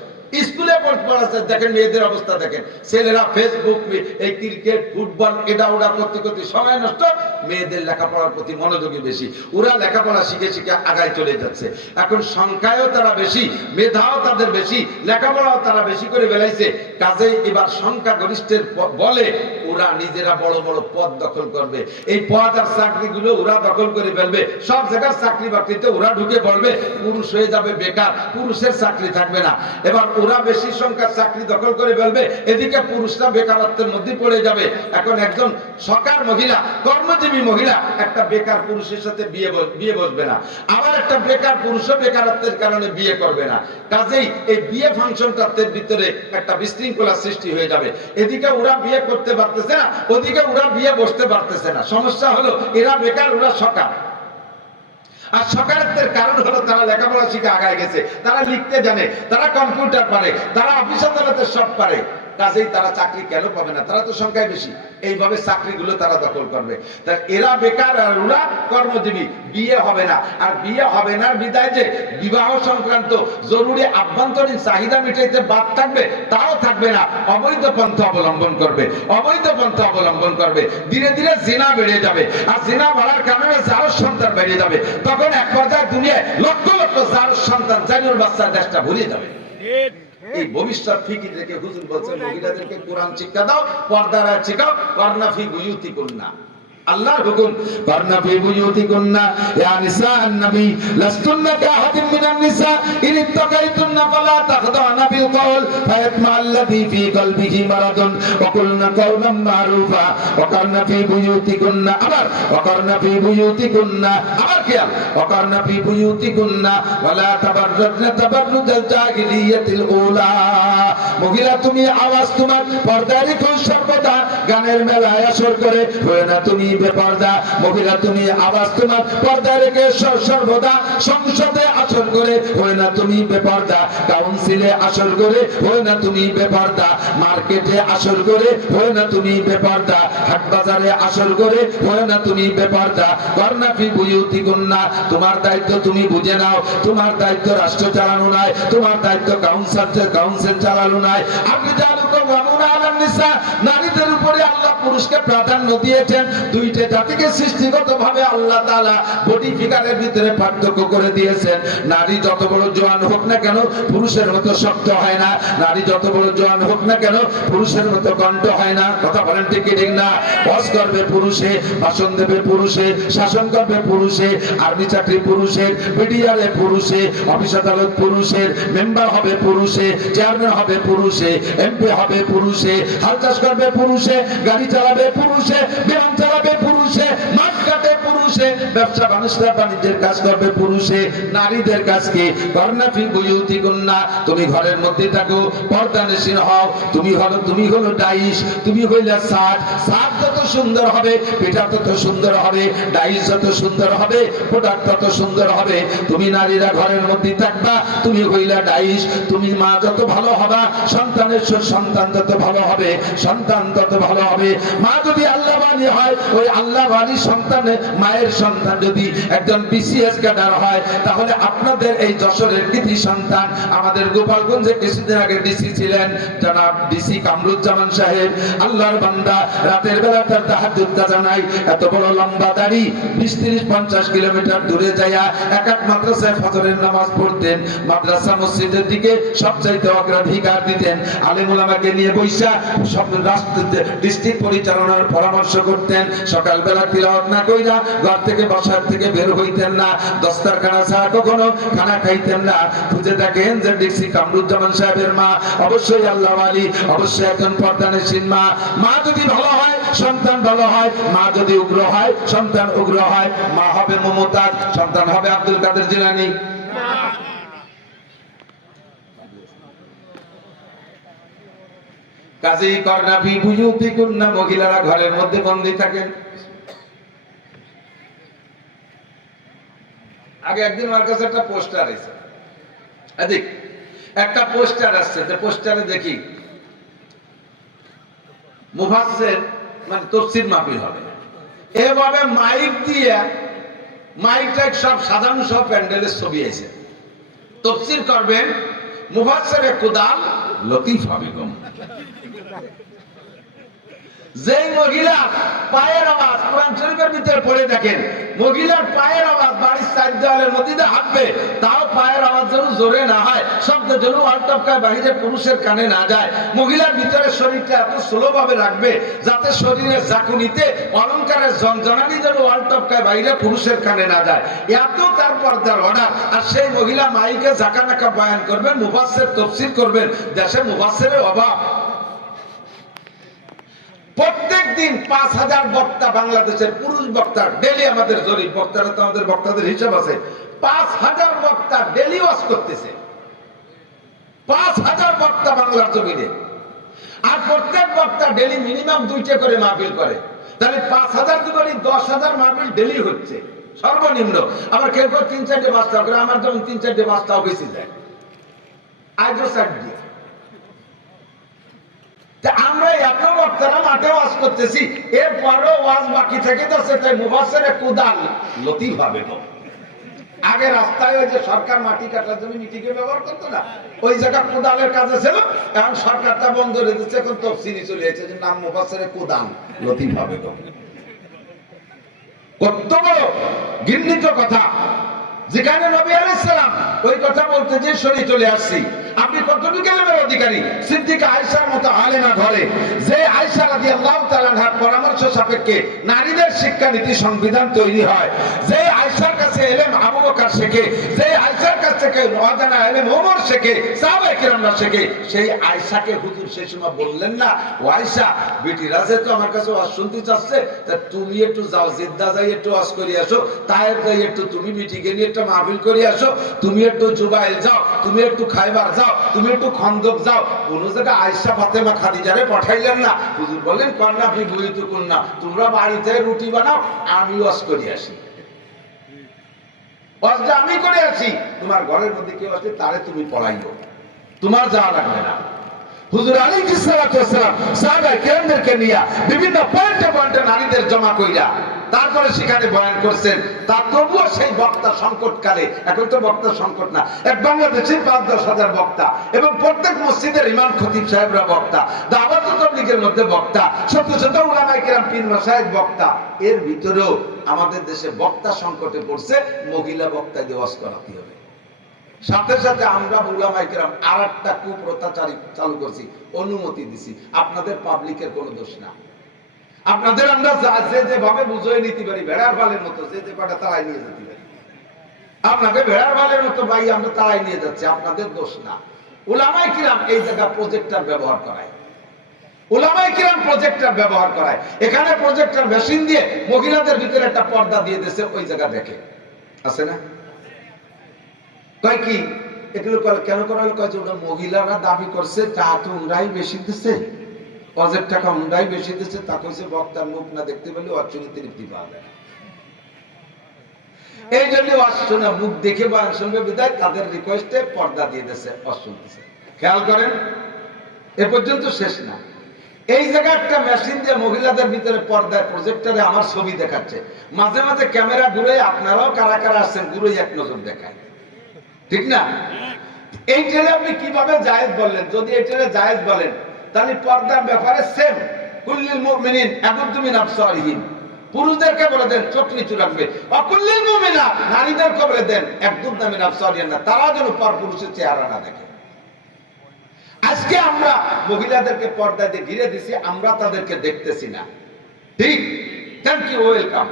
স্কুলে পড়াচ্ছে, দেখেন মেয়েদের অবস্থা দেখেন। ছেলেরা ফেসবুক, এই ক্রিকেট, ফুটবল, এটা ওটা করতে করতে সময় নষ্ট, মেয়েদের লেখাপড়ার প্রতি মনোযোগী বেশি। ওরা লেখাপড়া শিখে শিখে আগায় চলে যাচ্ছে। এখন সংখ্যায়ও তারা বেশি, মেধাও তাদের বেশি, লেখাপড়াও তারা বেশি করে বেলাইছে। কাজেই এবার সংখ্যা গরিষ্ঠের বলে ওরা নিজেরা বড় বড় পদ দখল করবে। এই পদ আর চাকরিগুলো ওরা দখল করে ফেলবে। সব জায়গার চাকরি বাকরিতে ওরা ঢুকে পড়বে, পুরুষ হয়ে যাবে বেকার, পুরুষের চাকরি থাকবে না। এবার ওরা বেশি সংখ্যার চাকরি দখল করে ফেলবে, এদিকে পুরুষরা বেকারত্বের মধ্যে পড়ে যাবে। এখন একজন সকার মহিলা, কর্মজীবী মহিলা একটা বেকার পুরুষের সাথে বিয়ে বসবে না, আবার একটা বেকার পুরুষও বেকারত্বের কারণে বিয়ে করবে না। কাজেই এই বিয়ে ফাংশনটার ভিতরে একটা বিশৃঙ্খলার সৃষ্টি হয়ে যাবে। এদিকে ওরা বিয়ে করতে পারতেছে না, ওদিকে ওরা বিয়ে বসতে পারতেছে না। সমস্যা হলো এরা বেকার, ওরা সকার। আর সকারাত্মের কারণ হলো তারা লেখাপড়া শিখে আগায় গেছে, তারা লিখতে জানে, তারা কম্পিউটার পারে, তারা অফিস আদালতে সব পারে। কাজেই তারা চাকরি কেন পাবে না? তারা তো সংখ্যায় বেশি। এইভাবে চাকরিগুলো তারা দখল করবে। তাই এরা বেকার আর ওরা কর্মজীবী, বিয়ে হবে না। আর বিয়ে হবে না বিদায় যে বিবাহ সংক্রান্ত জরুরি আভ্যন্তরীণ চাহিদা মিটাইতে বাদ থাকবে, তাও থাকবে না। অবৈধ পন্থা অবলম্বন করবে, অবৈধ পন্থা অবলম্বন করবে। ধীরে ধীরে জিনা বেড়ে যাবে, আর জিনা বাড়ার কারণে জারজ সন্তান বেড়ে যাবে। তখন এক পর্যায়ে দুনিয়ায় লক্ষ লক্ষ জারজ সন্তান, জানুর বাচ্চা দেশটা ভরিয়ে যাবে। এই ভবিষ্যৎ ফিকির রেখে হুজুর বলছেন মহিলাদেরকে কোরআন শিক্ষা দাও, পর্দারা শিখাও, করনা ফি বুয়ুতিকুন্না। আল্লাহর হুকুম, করনা ফি বুয়ুতিকুন্না ইয়া নিসাআন নবী লাস্তুন্না কাহাতিম মিনান নিসা ইন ইত্তাকাইতুন্না ফালা তাখদানা বিল কওল ফায়াতমা আল্লাযী ফি কলবিহি মারাদুন ওয়া কুলনা কাওলাম মারুফা ওয়া করনা ফি বুয়ুতিকুন্না। আবার ওয়া করনা ফি বুয়ুতিকুন্না, আবার খেয়াল, ওয়া করনা ফি বুয়ুতিকুন্না ওয়া লা তাবাররাজনা তাবাররুজাল জাহিলিয়াতিল উলা মহিলা তুমি আওয়াজ তোমার পর্দায় রেখো সর্বদা, গানের মেলায় আসর করে হয়ে না তুমি বেপর্দা। মহিলা তুমি আওয়াজ তোমার পর্দায় রেখে সর্বদা, সংসদে আসর করে হয়ে না তুমি বেপর্দা, কাউন্সিলে আসর করে হয়ে না তুমি বেপর্দা, মার্কেটে আসর করে হয়ে না তুমি বেপর্দা, হাট বাজারে আসর করে হয়ে না তুমি বেপর্দা। করনা ফি বুয়ুতিকুন্না, তোমার দায়িত্ব তুমি বুঝে নাও, তোমার দায়িত্ব রাষ্ট্র চালানো নয়, তোমার দায়িত্ব কাউন্সিল চালানো নয়। আপনি নারীদের উপরে আল্লাহ পুরুষকে প্রাধান্য দিয়েছেন। দুইটা জাতিকে সৃষ্টিগতভাবে আল্লাহ তাআলা বডি ফিগারের ভিতরে পার্থক্য করে দিয়েছেন। নারী যত বড় জোয়ান হোক না কেন পুরুষের মতো শক্ত হয় না, নারী যত বড় জোয়ান হোক না কেন পুরুষের মতো কণ্ঠ হয় না। কথা বলেন ঠিক কি ঠিক না? বস করবে পুরুষে, ভাষণ দেবে পুরুষে, শাসন করবে পুরুষে, আর্মি চাকরি পুরুষের, বিডিআরে পুরুষে, অফিস আদালত পুরুষের, মেম্বার হবে পুরুষে, চেয়ারম্যান হবে পুরুষে, এমপি হবে পুরুষে, হাল চাষ করবে পুরুষে, গাড়ি চালাবে পুরুষে, বিমান চালাবে পুরুষে, মাঠ কাটে পুরুষে, ব্যবসা বাণিজ্যের কাজ করবে পুরুষে। নারীদের কাজ কি? করনা ফি বুয়ুতিকুন্না, তুমি ঘরের মধ্যে থাকো, পর্দানশীল হও। তুমি হলো ডাইশ, তুমি হইলা সাদ। সাদ যত সুন্দর হবে পিঠা তত সুন্দর হবে, ডাইশ যত সুন্দর হবে প্রোডাক্ট তত সুন্দর হবে। তুমি নারীরা ঘরের মধ্যে থাকবা, তুমি হইলা ডাইশ। তুমি মা যত ভালো হবা, সন্তান তত ভালো হবে, সন্তান তত ভালো হবে। মা যদি আল্লাহওয়ালি হয়, ওই আল্লাহওয়ালি সন্তানে মায়ের সন্তান যদি একজন বিসিএস ক্যাডার হয়, তাহলে আপনাদের এই যশোরের কৃতি সন্তান, আমাদের গোপালগঞ্জে কিছুদিন আগে ডিসি ছিলেন জনাব ডিসি কামরুজ্জামান সাহেব, আল্লাহর বান্দা, রাতের বেলা তার তাহাজ্জুদ জানাই, এত বড় লম্বা দাড়ি, 20-30-50 কিলোমিটার দূরে যাইয়া এক মাদ্রাসায় ফজরের নামাজ পড়তেন, মাদ্রাসা মসজিদের দিকে সবচাইতে অগ্রাধিকার দিতেন, আলেম ওলামাকে নিয়ে বৈশা সব রাষ্ট্র ডিস্ট্রিক্ট পরিচালনার পরামর্শ করতেন। সকালবেলা তিলাওয়াত না কইরা ঘর থেকে বাসার থেকে বের হইতেন না, দস্তারখানা ছাড়া কখনো খানা খাইতেন না। খুঁজে দেখেন যে ডিসি কামরুজ্জামান সাহেবের মা অবশ্যই আল্লাহওয়ালি, অবশ্যই একজন পর্দানশীল মা। মা যদি ভালো হয় সন্তান ভালো হয়, মা যদি উগ্র হয় সন্তান উগ্র হয়। মা হবে মমতাজ, সন্তান হবে আব্দুল কাদের জিলানী। কাজেই করনা ফি বুয়ুতিকুন্না, মহিলারা ঘরের মধ্যে বন্দী থাকেন। আগে একদিন আমার কাছে একটা পোস্টার এসেছে, একটা পোস্টার আসছে, যে পোস্টারে দেখি মুফাসসির মানে তাফসীর মাহফিল হবে, এভাবে মাইক দিয়ে মাইকটা সব সাজানো, সব প্যান্ডেলের ছবি আছে, তাফসীর করবেন মুফাসসিরে কুদাল লতিফা বেগম। যেই মহিলা পায়ের আওয়াজ কোরআন শরীফের ভিতরে পড়ে দেখেন, মহিলার পায়ের আওয়াজ বাড়ির চার দেওয়ালের মধ্যে হাঁটবে, তাও পায়ের আওয়াজ যেন জোরে না হয়, শব্দ যেন আলটপকায় বাহিরে পুরুষের কানে না যায়। মহিলার ভিতরে শরীরটা এত স্লো ভাবে রাখবে যাতে শরীরের জাকুনিতে অলঙ্কারের জনজনানি যেন আলটপকায় বাহিরে পুরুষের কানে না যায়, এত তার পর্দার অর্ডার। আর সেই মহিলা মাইকে জাকানাকা বয়ান করবেন, মুফাসসির তাফসীর করবেন। দেশে মুফাসসিরের অভাব। প্রত্যেক দিন 5000 বক্তা, বাংলাদেশের পুরুষ বক্তা ডেলি, আমাদের জরিপ বক্তারা তো আমাদের বক্তাদের হিসাব আছে, 5000 বক্তা ডেলি ওয়াজ করতেছে, 5000 বক্তা বাংলার জমিনে। আর প্রত্যেক বক্তা ডেলি মিনিমাম 2টা করে মাহফিল করে, তাহলে 5000 দুগুণে 10000 মাহফিল ডেলি হচ্ছে সর্বনিম্ন। আবার কেউ কেউ 3-4টে 5টা করে, আমার যেমন 3-4টে 5টাও বেশি যায়, আজও 4 দিয়ে। আমরা এত বক্তারা মাঠে ওয়াজ করতেছি, এরপরও ওয়াজ বাকি থেকে যাচ্ছে, তাই মুফাসসিরে কুদাল লতিফা বেগম। আগে রাস্তায় ওই যে সরকার মাটি কাটার জন্য মিটিকে ব্যবহার করতো না, ওই জায়গা কুদালের কাজে ছিল, এখন সরকারটা বন্ধ করে দিচ্ছে, এখন তাফসীরে চলে এসেছে, যে নাম মুফাসসিরে কুদাল লতিফা বেগম। কত বড় ঘৃণিত কথা, যেখানে নবী আলাইহিস সালাম ওই কথা বলতে যে সরে চলে আসছি। আপনি কতটুকু এলেমের অধিকারী? সিদ্দিকা আয়েশার মতো আলেমা ধরে, যে আয়েশা রাদিয়াল্লাহু তাআলা আনহার পরামর্শ সাপেক্ষে নারীদের শিক্ষানীতি সংবিধান তৈরি হয়, যে আয়েশার কাছে কাছে এলেম আবু বকর শেখে, যে আয়েশার কাছ থেকে অজানা এলেম ওমর শেখে, সাহাবায়ে কেরামরা শেখে, সেই আয়েশাকে হুজুর সেই সময় বললেন না, ও আয়েশা বেটিরা যেহেতু আমার কাছে ওয়াজ শুনতে চাচ্ছে, তা তুমি একটু যাও, জিদ্দা যাই একটু ওয়াজ করে আসো, তায়েফ যাই একটু তুমি বিটিকে নিয়ে একটা মাহফিল করে আসো, তুমি একটু জুবাইল যাও, তুমি একটু খাইবার যাও, তুমি একটু খন্দক যাও। কোন জায়গায় আয়েশা ফাতেমা খাদিজারে পাঠাইলেন না। হুজুর বললেন কন্যা আপনি বুঝিত কন্যা, তোমরা বাড়িতে রুটি বানাও, আমি ওয়াজ করে আসি, ওয়াজটা আমি করে আসি, তোমার ঘরের মধ্যে কেউ আসলে তারে তুমি পড়াইও, তোমার যাওয়া লাগবে না। হুজুর আলাইহিস সালাতু ওয়াস সালাম সাহাবায়ে কেরামদেরকে নিয়ে বিভিন্ন পয়েন্টে পয়েন্টে নারীদের জমা কইরা তারপরে সেখানে বয়ান করছেন। তা তবুও সেই বক্তা সংকটকালে, এখন তো বক্তা সংকট না, এক বাংলাদেশের ৫-১০ হাজার বক্তা এবং প্রত্যেক মসজিদের ইমাম খতিব সাহেবরা বক্তা, দাওয়াত ও তাবলীগের মধ্যে বক্তা, শত শত উলামায়ে কেরাম পীর মাশায়েখ বক্তা, এর ভিতরেও আমাদের দেশে বক্তা সংকটে পড়ছে, মহিলা বক্তা দিয়ে ওয়াজ করাতে হবে। সাথে সাথে আমরা উলামায়ে কেরাম আরেকটা কুপ্রথা চালু করছি, অনুমতি দিছি। আপনাদের পাবলিকের কোনো দোষ না, আপনাদের আমরা যে যেভাবে বুঝিয়ে নিতে পারি, ভেড়ার বালের মতো যে কটা তাড়াই নিয়ে যেতে পারি, আপনাকে ভেড়ার বালের মতো ভাই আমরা তাড়াই নিয়ে যাচ্ছি, আপনাদের দোষ না। উলামায়ে কিরাম এই জায়গা প্রজেক্টর ব্যবহার করায়, উলামায়ে কিরাম প্রজেক্টর ব্যবহার করায়, এখানে প্রজেক্টর মেশিন দিয়ে মহিলাদের ভিতরে একটা পর্দা দিয়ে দিয়েছে, ওই জায়গা দেখে আছে না? কয় কি এগুলো কেন করা হলো? কয় যে ওটা মহিলারা দাবি করছে, তা তো ওরাই বেশি দিচ্ছে, অজের টাকা ওরাই বেশি দিচ্ছে, তা কইছে বক্তার মুখ না দেখতে পেলে অর্চনী তৃপ্তি পাওয়া যায় না। এই জন্য অশ্বনা মুখ দেখে বয়ান শুনবে বিদায় তাদের রিকোয়েস্টে পর্দা দিয়ে দিয়েছে, অশুনতেছে। খেয়াল করেন, এ পর্যন্ত শেষ না। এই জায়গায় একটা মেশিন দিয়ে মহিলাদের ভিতরে পর্দায় প্রজেক্টরে আমার ছবি দেখাচ্ছে, মাঝে মাঝে ক্যামেরা ঘুরে, আপনারাও কারা কারা আসছেন ঘুরে এক নজর দেখায়, ঠিক না? এইটারে আপনি কিভাবে জায়েজ বললেন? যদি এটারে জায়েজ বলেন তাহলে পর্দার ব্যাপারে সেম, কুল্লিল মুমিনিন ইয়াগুদ্দু মিন আবসারিহিম, পুরুষদেরকে বলে দেন চোখ নিচু রাখবে, অকুল্লিল মুমিনাত নারীদেরকে বলে দেন ইয়াগুদ্দু মিন আবসারিহিন, তারা যেন পর পুরুষের চেহারা না দেখে। আজকে আমরা মহিলাদেরকে পর্দা দিয়ে ঘিরে দিছি, আমরা তাদেরকে দেখতেছি না, ঠিক? Thank you, welcome.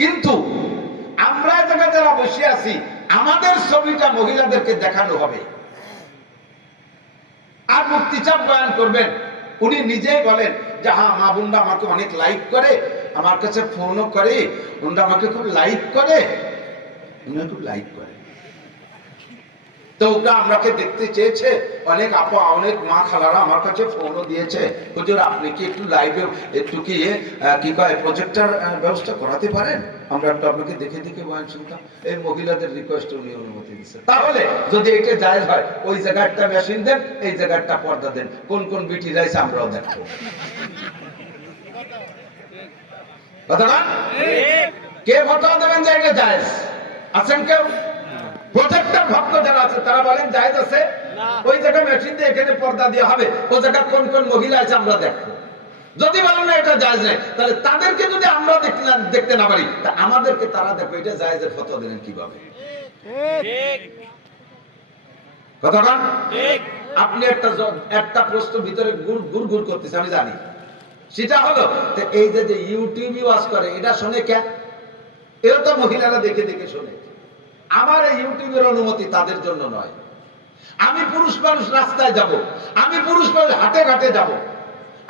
কিন্তু আমরা জায়গায় যারা বসে আছি, আমাদের ছবিটা মহিলাদেরকে দেখানো হবে। আর মুফতি সাহেব বয়ান করবেন, উনি নিজেই বলেন যে হ্যাঁ মা বোনরা আমাকে অনেক লাইক করে, আমার কাছে ফোনও করে, ওনারা আমাকে খুব লাইক করে, উনি খুব লাইক করে। তো ওটা আমাকে দেখতে চেয়েছে, অনেক আপা অনেক মা খালারা আমার কাছে ফোনও দিয়েছে, হুজুর আপনি কি একটু লাইভে একটু কি কয় প্রজেক্টর ব্যবস্থা করাতে পারেন, আমরা একটু আপনাকে দেখে দেখে বয়ান শুনতাম। এই মহিলাদের রিকোয়েস্ট উনি অনুমতি দিচ্ছে। তাহলে যদি এটা জায়েজ হয়, ওই জায়গায় একটা মেশিন দেন, এই জায়গায় একটা পর্দা দেন, কোন কোন বিটি রাইছে আমরাও দেখবো। কথা কে ফতোয়া দেবেন যে এটা জায়েজ? আছেন কেউ? প্রজেক্টর ভক্ত যারা আছে তারা বলেন জায়েজ আছে, ওই জায়গায় মেশিন দিয়ে এখানে পর্দা দেওয়া হবে, ওই জায়গায় কোন কোন মহিলা আছে আমরা দেখবো। যদি বলেন না এটা জায়েজ নেই, তাহলে তাদেরকে যদি আমরা দেখতে না পারি, তা আমাদেরকে তারা দেখো, এটা জায়েজের ফতোয়া দিলেন কিভাবে? কথা বলেন ঠিক। আপনি একটা প্রশ্ন ভিতরে গুড় গুড় করতেছে, আমি জানি। সেটা হলো এই যে ইউটিউবে ওয়াজ করে, এটা শোনে কেন? এরা তো মহিলারা দেখে দেখে শোনে। আমার এই ইউটিউবের অনুমতি তাদের জন্য নয়। আমি পুরুষ মানুষ রাস্তায় যাব, আমি পুরুষ মানুষ হাটে ঘাটে যাব,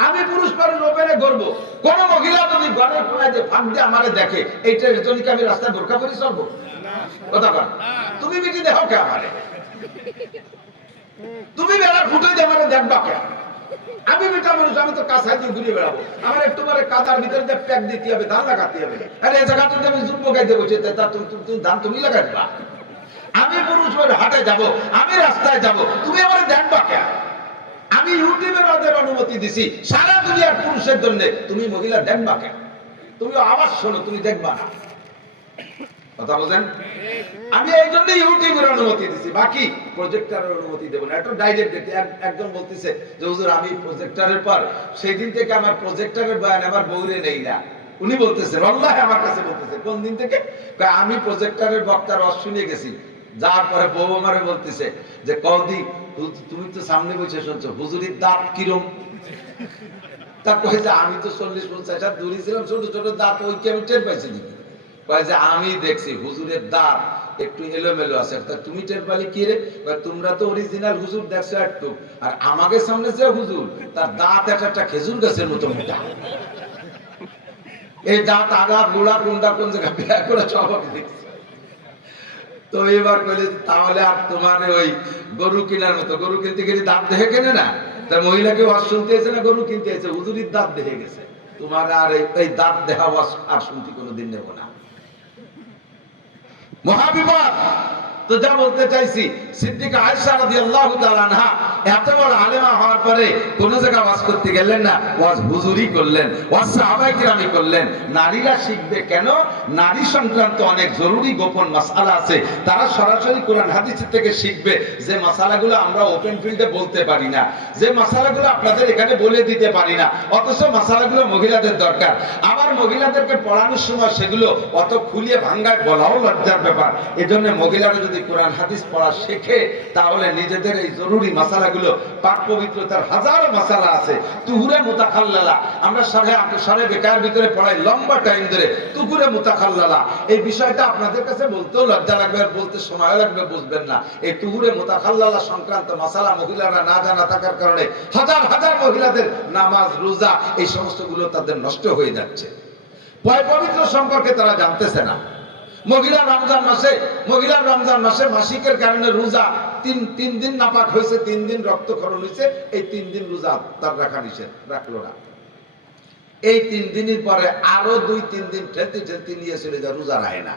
আমি পুরুষ মানুষ ওপেনে ঘুরবো, কোন মহিলা যদি ঘরের কোনায় যে ফাঁক দিয়ে আমারে দেখে, এইটার জন্য কি আমি রাস্তায় বোরকা পরে চলবো? কথা বল, তুমি বিটি দেখো কে আমারে? তুমি বেড়ার ফুটে দিয়ে আমারে দেখবা কে? আমি বেটা মানুষ, আমি তো কাছায় দিয়ে ঘুরে বেড়াবো, আমার একটু পরে কাদার ভিতরে যে প্যাক দিতে হবে, ধান লাগাতে হবে, আরে এই জায়গাটাতে আমি জুট লাগাই দেবো, তুমি ধান তুমি লাগাই দিবা। আমি পুরুষ হাটে যাব, আমি রাস্তায় যাব, তুমি আমার দেখবা কে? আমি ইউটিউবের ওদের অনুমতি দিছি সারা দুনিয়ার পুরুষের জন্য, তুমি মহিলা দেখবা কে? তুমি আওয়াজ শোনো, তুমি দেখবা না। কথা বলেন? আমি এই জন্য ইউটিউবের অনুমতি দিছি, বাকি প্রজেক্টরের অনুমতি দেব না। একটু ডাইরেক্ট দেখতে একজন বলতেছে যে হুজুর আমি প্রজেক্টরের পর সেই দিন থেকে আমার প্রজেক্টরের বয়ান আমার বউরে নেই না। উনি বলতেছে আল্লাহ আমার কাছে বলতেছে, কোন দিন থেকে? আমি প্রজেক্টরের বক্তার রস শুনে গেছি, যার পরে বউ আমারে বলতেছে যে কদি তুমি তো সামনে বসে শুনছো, হুজুরির দাঁত কিরম? তা কয়েছে আমি তো 40-50 হাত দূরে ছিলাম, ছোট ছোট দাঁত, ওই কি আমি টের পাইছি নাকি? কয় যে আমি দেখছি হুজুরের দাঁত একটু এলোমেলো আছে। তা তুমি টের পালি কি রে? তোমরা তো অরিজিনাল হুজুর দেখছো একটু, আর আমাকে সামনে যে হুজুর তার দাঁত একটা খেজুর গাছের মতো মোটা। এই দাঁত আগা গোড়া কোনটা কোন জায়গায় বের করে সবাই দেখছি। তো এবার কইলে তাহলে আর তোমার ওই গরু কেনার মতো, গরু কিনতে গেলে দাঁত দেখে কেনে না, তার মহিলাকে ওয়াজ শুনতে এসে না গরু কিনতে এসে, হুজুরির দাঁত দেখে গেছে। তোমার আর এই দাঁত দেখা ওয়াজ আর শুনতে কোনোদিন নেব না। মহাবিপদ। তো যা বলতে চাইছি, সিদ্দিকা আয়েশা রাদিয়াল্লাহু তাআলা আনহা এত বড় আলেমা হওয়ার পরে কোন জায়গা ওয়াজ করতে গেলেন না, ওয়াজ হুজুরই করলেন, ওয়াজ সাহাবায়ে কিরামই করলেন। নারীরা শিখবে কেন? নারী সংক্রান্ত অনেক জরুরি গোপন মাসআলা আছে, তারা সরাসরি কোরআন হাদিস থেকে শিখবে। যে মাসআলাগুলো আমরা ওপেন ফিল্ডে বলতে পারি না, যে মাসআলাগুলো আপনাদের এখানে বলে দিতে পারি না, অথচ মাসআলাগুলো মহিলাদের দরকার। আবার মহিলাদেরকে পড়ানোর সময় সেগুলো অত খুলিয়ে ভাঙ্গায় বলাও লজ্জার ব্যাপার। এজন্য মহিলারা যদি কোরআন হাদিস পড়া শেখে তাহলে নিজেদের এই জরুরি মাসালাগুলো, পাক পবিত্রতার হাজারো মাসালা আছে, তুহুরে মুতাখাল্লালা, আমরা সাড়ে বেকার ভিতরে পড়াই লম্বা টাইম ধরে, তুহুরে মুতাখাল্লালা, এই বিষয়টা আপনাদের কাছে বলতেও লজ্জা লাগবে আর বলতে সময় লাগবে, বুঝবেন না। এই তুহুরে মুতাখাল্লালা সংক্রান্ত মাসালা মহিলারা না জানা থাকার কারণে হাজার হাজার মহিলাদের নামাজ রোজা এই সমস্ত গুলো তাদের নষ্ট হয়ে যাচ্ছে। পয় পবিত্র সম্পর্কে তারা জানতেছে না। মহিলার রমজান মাসে মাসিকের কারণে রোজা তিন দিন নাপাক হয়েছে, 3 দিন রক্তক্ষরণ হয়েছে, এই 3 দিন রোজা তার রাখা নিষেধ, রাখলো না। এই 3 দিনের পরে আরো 2-3 দিন ঠেলতে ঠেলতে নিয়ে চলে যায়, রোজা রাখে না।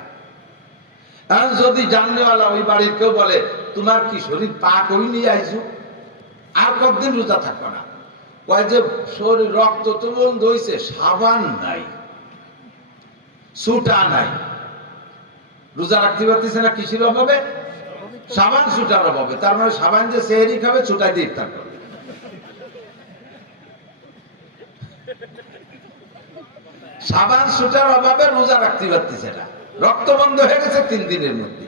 আর যদি জাননেওয়ালা ওই বাড়ির কেউ বলে তোমার কি শরীর পাক হই নিয়ে আইসু, আর কতদিন রোজা থাকবে না? কয় যে শরীর রক্ত তো বন্ধ হয়েছে, সাবান নাই, সুটা নাই, রোজা রাখতে পারতেছে না, কিসের অভাবে? সাবান সুটার অভাবে। তার মানে সাবান যে সেহরি খাবে, ছুটাই দিয়ে ইফতার করবে। সাবান সুটার অভাবে রোজা রাখতে পারতেছে না, রক্ত বন্ধ হয়ে গেছে 3 দিনের মধ্যে।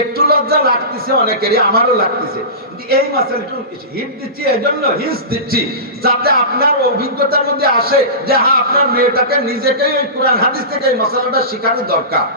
একটু লজ্জা লাগতেছে অনেকেরই, আমারও লাগতেছে, কিন্তু এই মাসে একটু হিট দিচ্ছি, এই জন্য হিস দিচ্ছি যাতে আপনার অভিজ্ঞতার মধ্যে আসে যে হ্যাঁ, আপনার মেয়েটাকে নিজেকেই ওই কোরআন হাদিস থেকে এই মশলাটা শেখানো দরকার,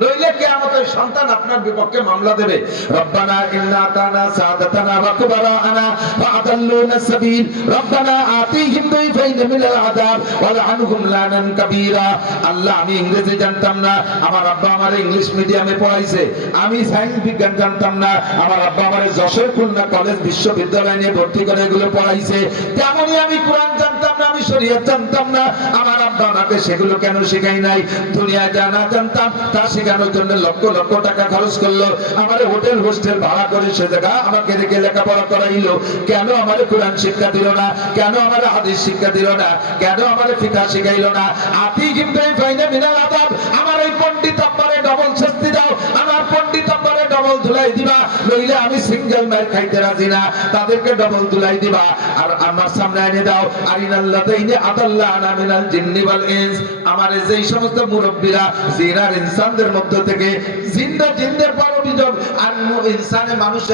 নইলে কিয়ামত ওই সন্তান আপনার বিপক্ষে মামলা দেবে। রব্বানা ইন্না আতানা সাদাতানা ওয়া কুবারানা ওয়া আদাল্লুনা সাবিল রব্বানা আতিহিম দাইফাইন মিনাল আযাব ওয়া লা'আনহুম লা'নান কাবীরা। আল্লাহ, আমি ইংরেজি জানতাম না, আমার আব্বা আমারে ইংলিশ মিডিয়ামে পড়াইছে। আমি সায়েন্স বিজ্ঞান জানতাম না, আমার আব্বা আমারে যশোর খুলনা কলেজ বিশ্ববিদ্যালয়ে নিয়ে ভর্তি করে এগুলো পড়াইছে। তেমনি আমি কোরআন জানতাম না, আমি শরীয়ত জানতাম না, আমার আব্বা আমাকে সেগুলো কেন শেখাই নাই? দুনিয়ায় জানা জানতাম তা শেখানোর জন্য লক্ষ লক্ষ টাকা খরচ করলো, আমার হোটেল হোস্টেল ভাড়া করে সে জায়গা আমাকে রেখে লেখাপড়া করাইলো। কেন আমার কোরআন শিক্ষা দিল না? কেন আমার হাদিস শিক্ষা দিল না? কেন আমার ফিকহ শিখাইলো না? আপনি কিন্তু ফাইনে মিনাল আযাব, আমার এই পণ্ডিত আব্বারে ডবল শাস্তি দাও, আমার পণ্ডিত আব্বারে ডবল ধুলাই দিবা, নইলে আমি সিঙ্গেল মার খাইতে রাজি না, তাদেরকে ডবল ধুলাই দিবা। আর আমার সামনে এনে দাও আরিনাল্লাযিনা আদাল্লানা মিনাল জিন্নি ওয়াল ইনস, আমার যেই সমস্ত মুরব্বিরা জিন আর ইনসানদের মধ্য থেকে, জিনদের পর অভিযোগ, আর ইনসানে মানুষ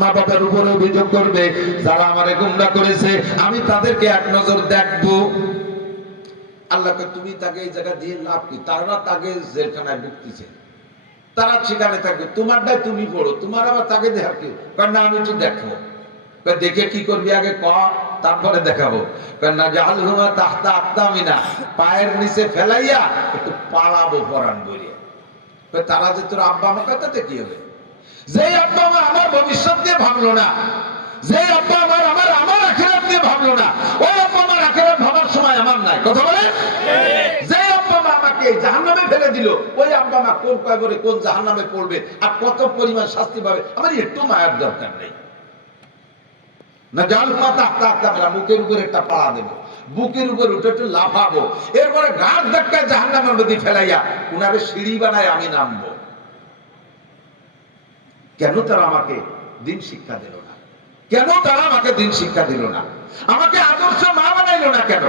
মা বাবার উপরে অভিযোগ করবে, যারা আমারে গুমরাহ করেছে আমি তাদেরকে এক নজর দেখবো। আল্লাহকে তুমি তাকে এই জায়গা দিয়ে লাভ কি? তারা তাকে জেলখানায় ভুগতেছে, তারা সেখানে থাকবে, তোমারটাই তুমি পড়ো, তোমার আবার তাকে দেখার কি? কারণ না, আমি একটু দেখো। দেখে কি করবি আগে ক, তারপরে দেখাবো। না জালহুমা তাহতা আকদামিনা, পায়ের নিচে ফেলাইয়া একটু পালাবো পরান বইয়ে। তারা যে তোর আব্বা আমাকে, তাতে কি হবে? যে আব্বা আমার আমার ভবিষ্যৎ নিয়ে ভাবলো না, যে আব্বা আমার আখিরাত নিয়ে ভাবলো না, ওই আব্বা আমার আখিরাত ভাবার সময় আমার নাই। কথা বলে? যে আব্বা মা আমাকে জাহান্নামে ফেলে দিল, ওই আব্বা মা কোন কয়বরে কোন জাহান্নামে পড়বে আর কত পরিমাণ শাস্তি পাবে, আমার একটু মায়ের দরকার নেই। না জালহুমা তাহতা আকদামিনা, মুখের উপর একটা পাড়া দেবো, বুকের উপর উঠে একটু লাফাবো, এরপরে ঘাট ধাক্কায় জাহান্নামের মধ্যে ফেলাইয়া উনারে সিঁড়ি বানায় আমি নামবো। কেন তারা আমাকে দিন শিক্ষা দিল না? কেন তারা আমাকে দিন শিক্ষা দিল না? আমাকে আদর্শ মা বানাইলো না কেন?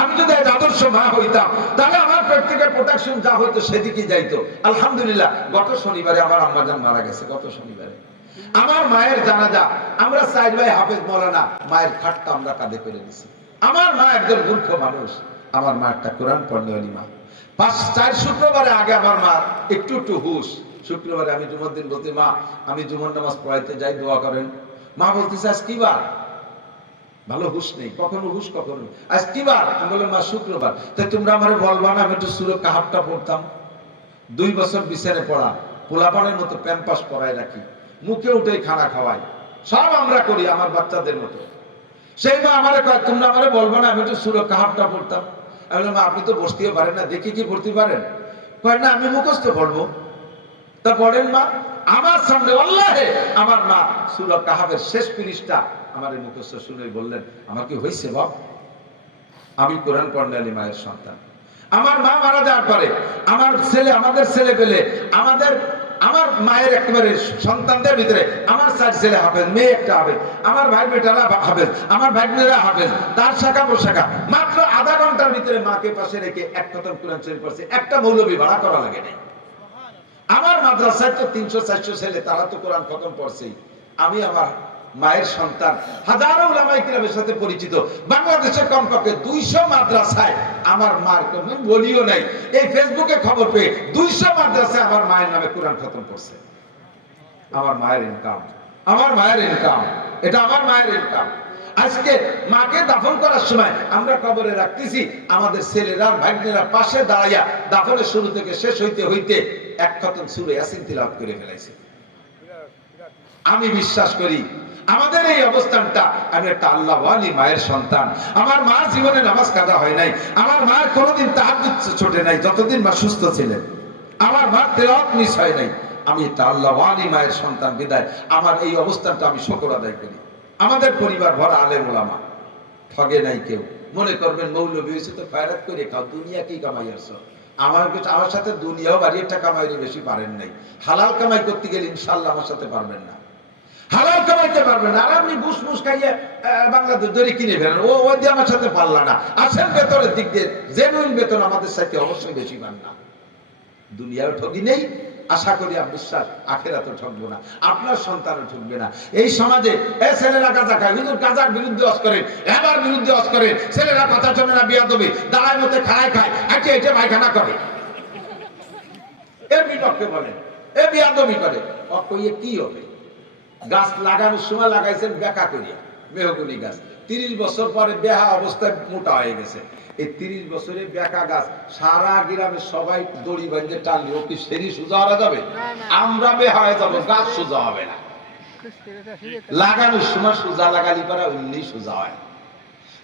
আমি যদি আদর্শ মা হইতাম তাহলে আমার প্র্যাকটিক্যাল প্রোটেকশন যা হইতো সেদিকে যাইতো। আলহামদুলিল্লাহ, গত শনিবারে আমার আম্মাজান মারা গেছে। গত শনিবারে আমার মায়ের জানাজা আমরা 4 ভাই হাফেজ মাওলানা মায়ের খাটটা আমরা কাঁধে করে দিছি। আমার মা একজন মূর্খ মানুষ, আমার মা একটা কোরআন পড়নেওয়ালি মা। 4 শুক্রবারে আগে আমার মা একটু একটু হুশ। শুক্রবারে আমি জুমার দিন বলতে, মা আমি জুমার নামাজ পড়াইতে যাই, দোয়া করেন। মা বলতেছে আজ কি বার? ভালো হুশ নেই, কখনো হুশ কখনো আজ কি বার? আমি বললাম মা শুক্রবার। তাই তোমরা আমারে বলবা না আমি একটু সূরা কাহাফটা পড়তাম? 2 বছর বিছানে পড়া, পোলাপানের মতো প্যাম্পাস পরায় রাখি, মুখে উঠেই খানা খাওয়াই, সব আমরা করি আমার বাচ্চাদের মতো। সেই মা আমারে কয় তোমরা আমারে বলবা না আমি একটু সূরা কাহাফটা পড়তাম? আমি বললাম মা আপনি তো বসতেও পারেন না, দেখি কি পড়তে পারেন? কয় না আমি মুখস্থ পড়বো। তা পড়েন মা। আমার সামনে আল্লাহে আমার মা সূরা কাহাফের শেষ পৃষ্ঠা আমার মুখস্থ শুনে বললেন আমার কি হয়েছে বাপ? আমি কোরআন পড়নালী মায়ের সন্তান। আমার মা মারা যাওয়ার পরে আমার ছেলে, আমাদের ছেলে পেলে, আমার মায়ের একেবারে সন্তানদের ভিতরে আমার 4 ছেলে হাফেজ, মেয়ে একটা হাফেজ, আমার ভাই বেটারা হাফেজ, আমার ভাগ্নেরা হাফেজ, তার শাখা পোশাখা। মাত্র আধা ঘন্টার ভিতরে মাকে পাশে রেখে এক খতম কোরআন শরীফ পড়ছে, একটা মৌলবী ভাড়া করা লাগে নাই। আমার মাদ্রাসায় তো 300-400 ছেলে, তারা তো কোরআন খতম পড়ছেই। আমি আমার মায়ের সন্তান, হাজারো উলামায়ে কিরামের সাথে পরিচিত। বাংলাদেশের কমপক্ষে 200 মাদ্রাসায় আমার মার কোনো বলিও নাই। এই ফেসবুকে খবর পেয়ে 200 মাদ্রাসায় আমার মায়ের নামে কোরআন খতম করছে। আমার মায়ের ইনকাম, আমার মায়ের ইনকাম, এটা আমার মায়ের ইনকাম। আজকে মাকে দাফন করার সময় আমরা কবরে রাখতেছি, আমাদের ছেলেরা ভাগ্নেরা পাশে দাঁড়াইয়া দাফনের শুরু থেকে শেষ হইতে হইতে এক খতম সূরা ইয়াসিন তিলাওয়াত করে ফেলাইছে। আমি বিশ্বাস করি আমাদের এই অবস্থানটা, আমি একটা আল্লাহ ওয়ালি মায়ের সন্তান। আমার মা জীবনে নামাজ কাজা হয় নাই, আমার মার কোনোদিন তাহাজ্জুদ ছোটে নাই যতদিন মা সুস্থ ছিলেন, আমার মা তেলাওয়াত মিস হয় নাই। আমি একটা আল্লাহ ওয়ালি মায়ের সন্তান বিদায় আমার এই অবস্থানটা আমি শুকর আদায় করি। আমাদের পরিবার ভরা আলেম ওলামা, ঠগে নাই কেউ। মনে করবেন মৌলবী হয়েছে তো খয়রাত করে খাও, দুনিয়া কি কামাই আসছো? আমার সাথে দুনিয়াও বাড়ি একটা কামাইরে বেশি পারেন নাই। হালাল কামাই করতে গেলে ইনশাআল্লাহ আমার সাথে পারবেন না, হালাল কামাইতে পারবেন না। আর আপনি বুস মুস খাইয়ে বাংলাদেশ দড়ি কিনে ফেলেন, ওই দিয়ে আমার সাথে পারলা না। আসেন বেতনের দিক দিয়ে জেনুইন বেতন আমাদের সাথে অবশ্যই বেশি পান না। দুনিয়াও ঠগি নেই, আশা করি বিশ্বাস আখেরাতও ঠকবো না, আপনার সন্তানও ঠকবে না। এই সমাজে ছেলেরা গাঁজা খায়, হুজুর গাঁজার বিরুদ্ধে ওয়াজ করেন, এবার বিরুদ্ধে ওয়াজ করেন, ছেলেরা কথা শোনে না, বিয়াদবি, দাঁড়ায় মধ্যে খাড়ায় খায়, আজকে এটা পায়খানা করে, এর বিপক্ষে বলেন, এ বিয়াদবি করে। কইয়ে কি হবে? গাছ লাগানোর সময় লাগাইছেন বেকা করিয়া, মেহগুনি গাছ, 30 বছর পরে বেহা অবস্থায় মোটা হয়ে গেছে। এই 30 বছরে বেকা গাছ সারা গ্রামে সবাই দড়ি বাঁধে টানলে ও কি সেরি সোজা হওয়া যাবে? আমরা বেহা হয়ে যাবো, গাছ সোজা হবে না। লাগানোর সময় সোজা লাগালি পারা অমনি সোজা হয়।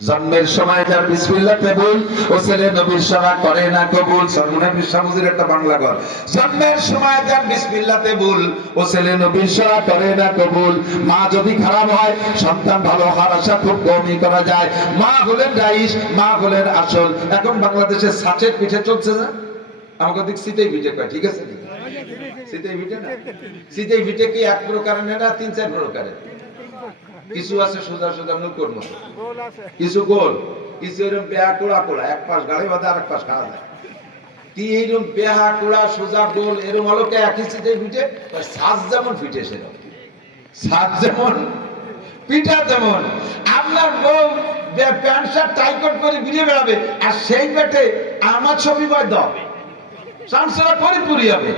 জন্মের সময় যার বিসমিল্লাহ কবুল, ও ছেলে নবীর সেবা করে না কবুল। সরমুনা বিশ্বমুজির একটা বাংলা ঘর। জন্মের সময় যার বিসমিল্লাহ কবুল, ও ছেলে নবীর সেবা করে না কবুল। মা যদি খারাপ হয় সন্তান ভালো হওয়ার আশা খুব কমই করা যায়। মা হলেন রাইস, মা হলেন আসল। এখন বাংলাদেশে ছাঁচের পিঠে চলছে না, আমাকে দিক সিটেই পিঠে কয়, ঠিক আছে? সিটেই পিঠে না, সিটেই পিঠে কি এক প্রকারের না 3-4 প্রকারের? কিছু আছে সোজা সোজা নৌকোর মতো, কিছু গোল, কিছু এরকম বেহা কোড়া কোড়া, এক পাশ গাড়ি বাঁধে আর এক পাশ খাওয়া যায়। কি এইরকম বেহা কোড়া সোজা গোল এরকম আলোকে একই সিটে পিঠে, সাজ যেমন পিঠে সেরকম, সাজ যেমন পিঠা তেমন। আপনার বউ প্যান্ট শার্ট টাই কোট করে ঘুরে বেড়াবে, আর সেই পেটে আমার ছবি বয় হবে, সংসার পরিপুরি হবে।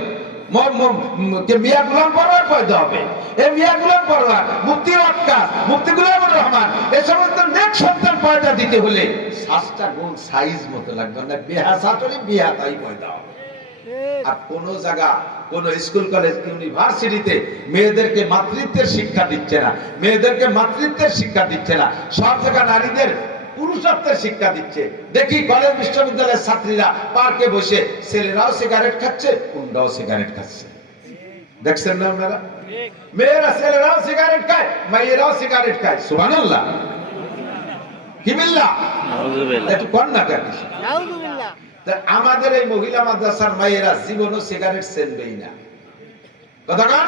মিয়া গুলাম পরোয়ার পয়দা হবে, এই মিয়া গুলাম পরোয়ার, মুফতি ওয়াক্কাস, মুফতি গুলামুর রহমান, এই সমস্ত নেক সন্তান পয়দা দিতে হলে সাজটা গুণ সাইজ মতো লাগবে না, বেহা সাটলি বিহা তাই পয়দা হবে। আর কোন জায়গা, কোন স্কুল কলেজ ইউনিভার্সিটিতে মেয়েদেরকে মাতৃত্বের শিক্ষা দিচ্ছে না, মেয়েদেরকে মাতৃত্বের শিক্ষা দিচ্ছে না, সব জায়গা নারীদের পুরুষত্বের শিক্ষা দিচ্ছে। দেখি কলেজ বিশ্ববিদ্যালয়ের ছাত্রীরা পার্কে বসে ছেলেরাও সিগারেট খাচ্ছে, পুরুষরাও সিগারেট খাচ্ছে, দেখছেন না আপনারা? মেয়েরা ছেলেরাও সিগারেট খায়, মেয়েরাও সিগারেট খায়। সুবহানাল্লাহ, কি বিল্লাহ, একটু কন্যা কিছু। আমাদের এই মহিলা মাদ্রাসার মেয়েরা জীবনও সিগারেট সেনবেই না, কথা কান।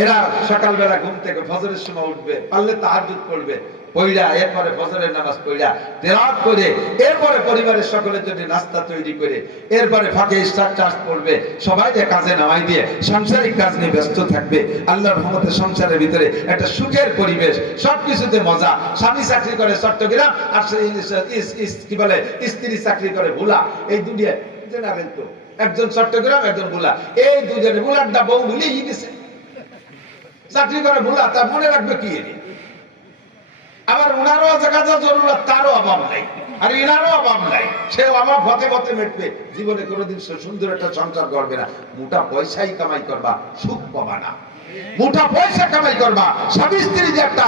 এরা সকালবেলা ঘুম থেকে ফজরের সময় উঠবে, পারলে তাহাজ্জুদ পড়বে, পড়া এরপরে ফজরের নামাজ পড়া তেলাওয়াত করে, এরপরে পরিবারের সকলের জন্য নাস্তা তৈরি করে, এরপরে ফাঁকে স্ট্রাকচার পড়বে, সবাইকে কাজে নামাই দিয়ে সাংসারিক কাজ নিয়ে ব্যস্ত থাকবে। আল্লাহর রহমতে সংসারের ভিতরে একটা সুখের পরিবেশ, সবকিছুতে মজা। স্বামী চাকরি করে চট্টগ্রাম, আর কি বলে স্ত্রী চাকরি করে ভোলা। এই দুনিয়ায় জেনারেল তো, একজন চট্টগ্রাম একজন ভোলা, এই দুজনে ভোলারটা বউ ভুলেই গেছে, চাকরি করে ভোলা, তা মনে রাখবে কি এনে? আবার ওনারও জায়গা যা জরুরত তারও অভাব নাই, আর এনারও অভাব নাই, সেও অভাব হতে হতে মিটবে, জীবনে কোনোদিন সুন্দর একটা সংসার করবে না। মোটা পয়সাই কামাই করবা, সুখ পাবা না। মোটা পয়সা কামাই করবা, স্বামী স্ত্রী যে একটা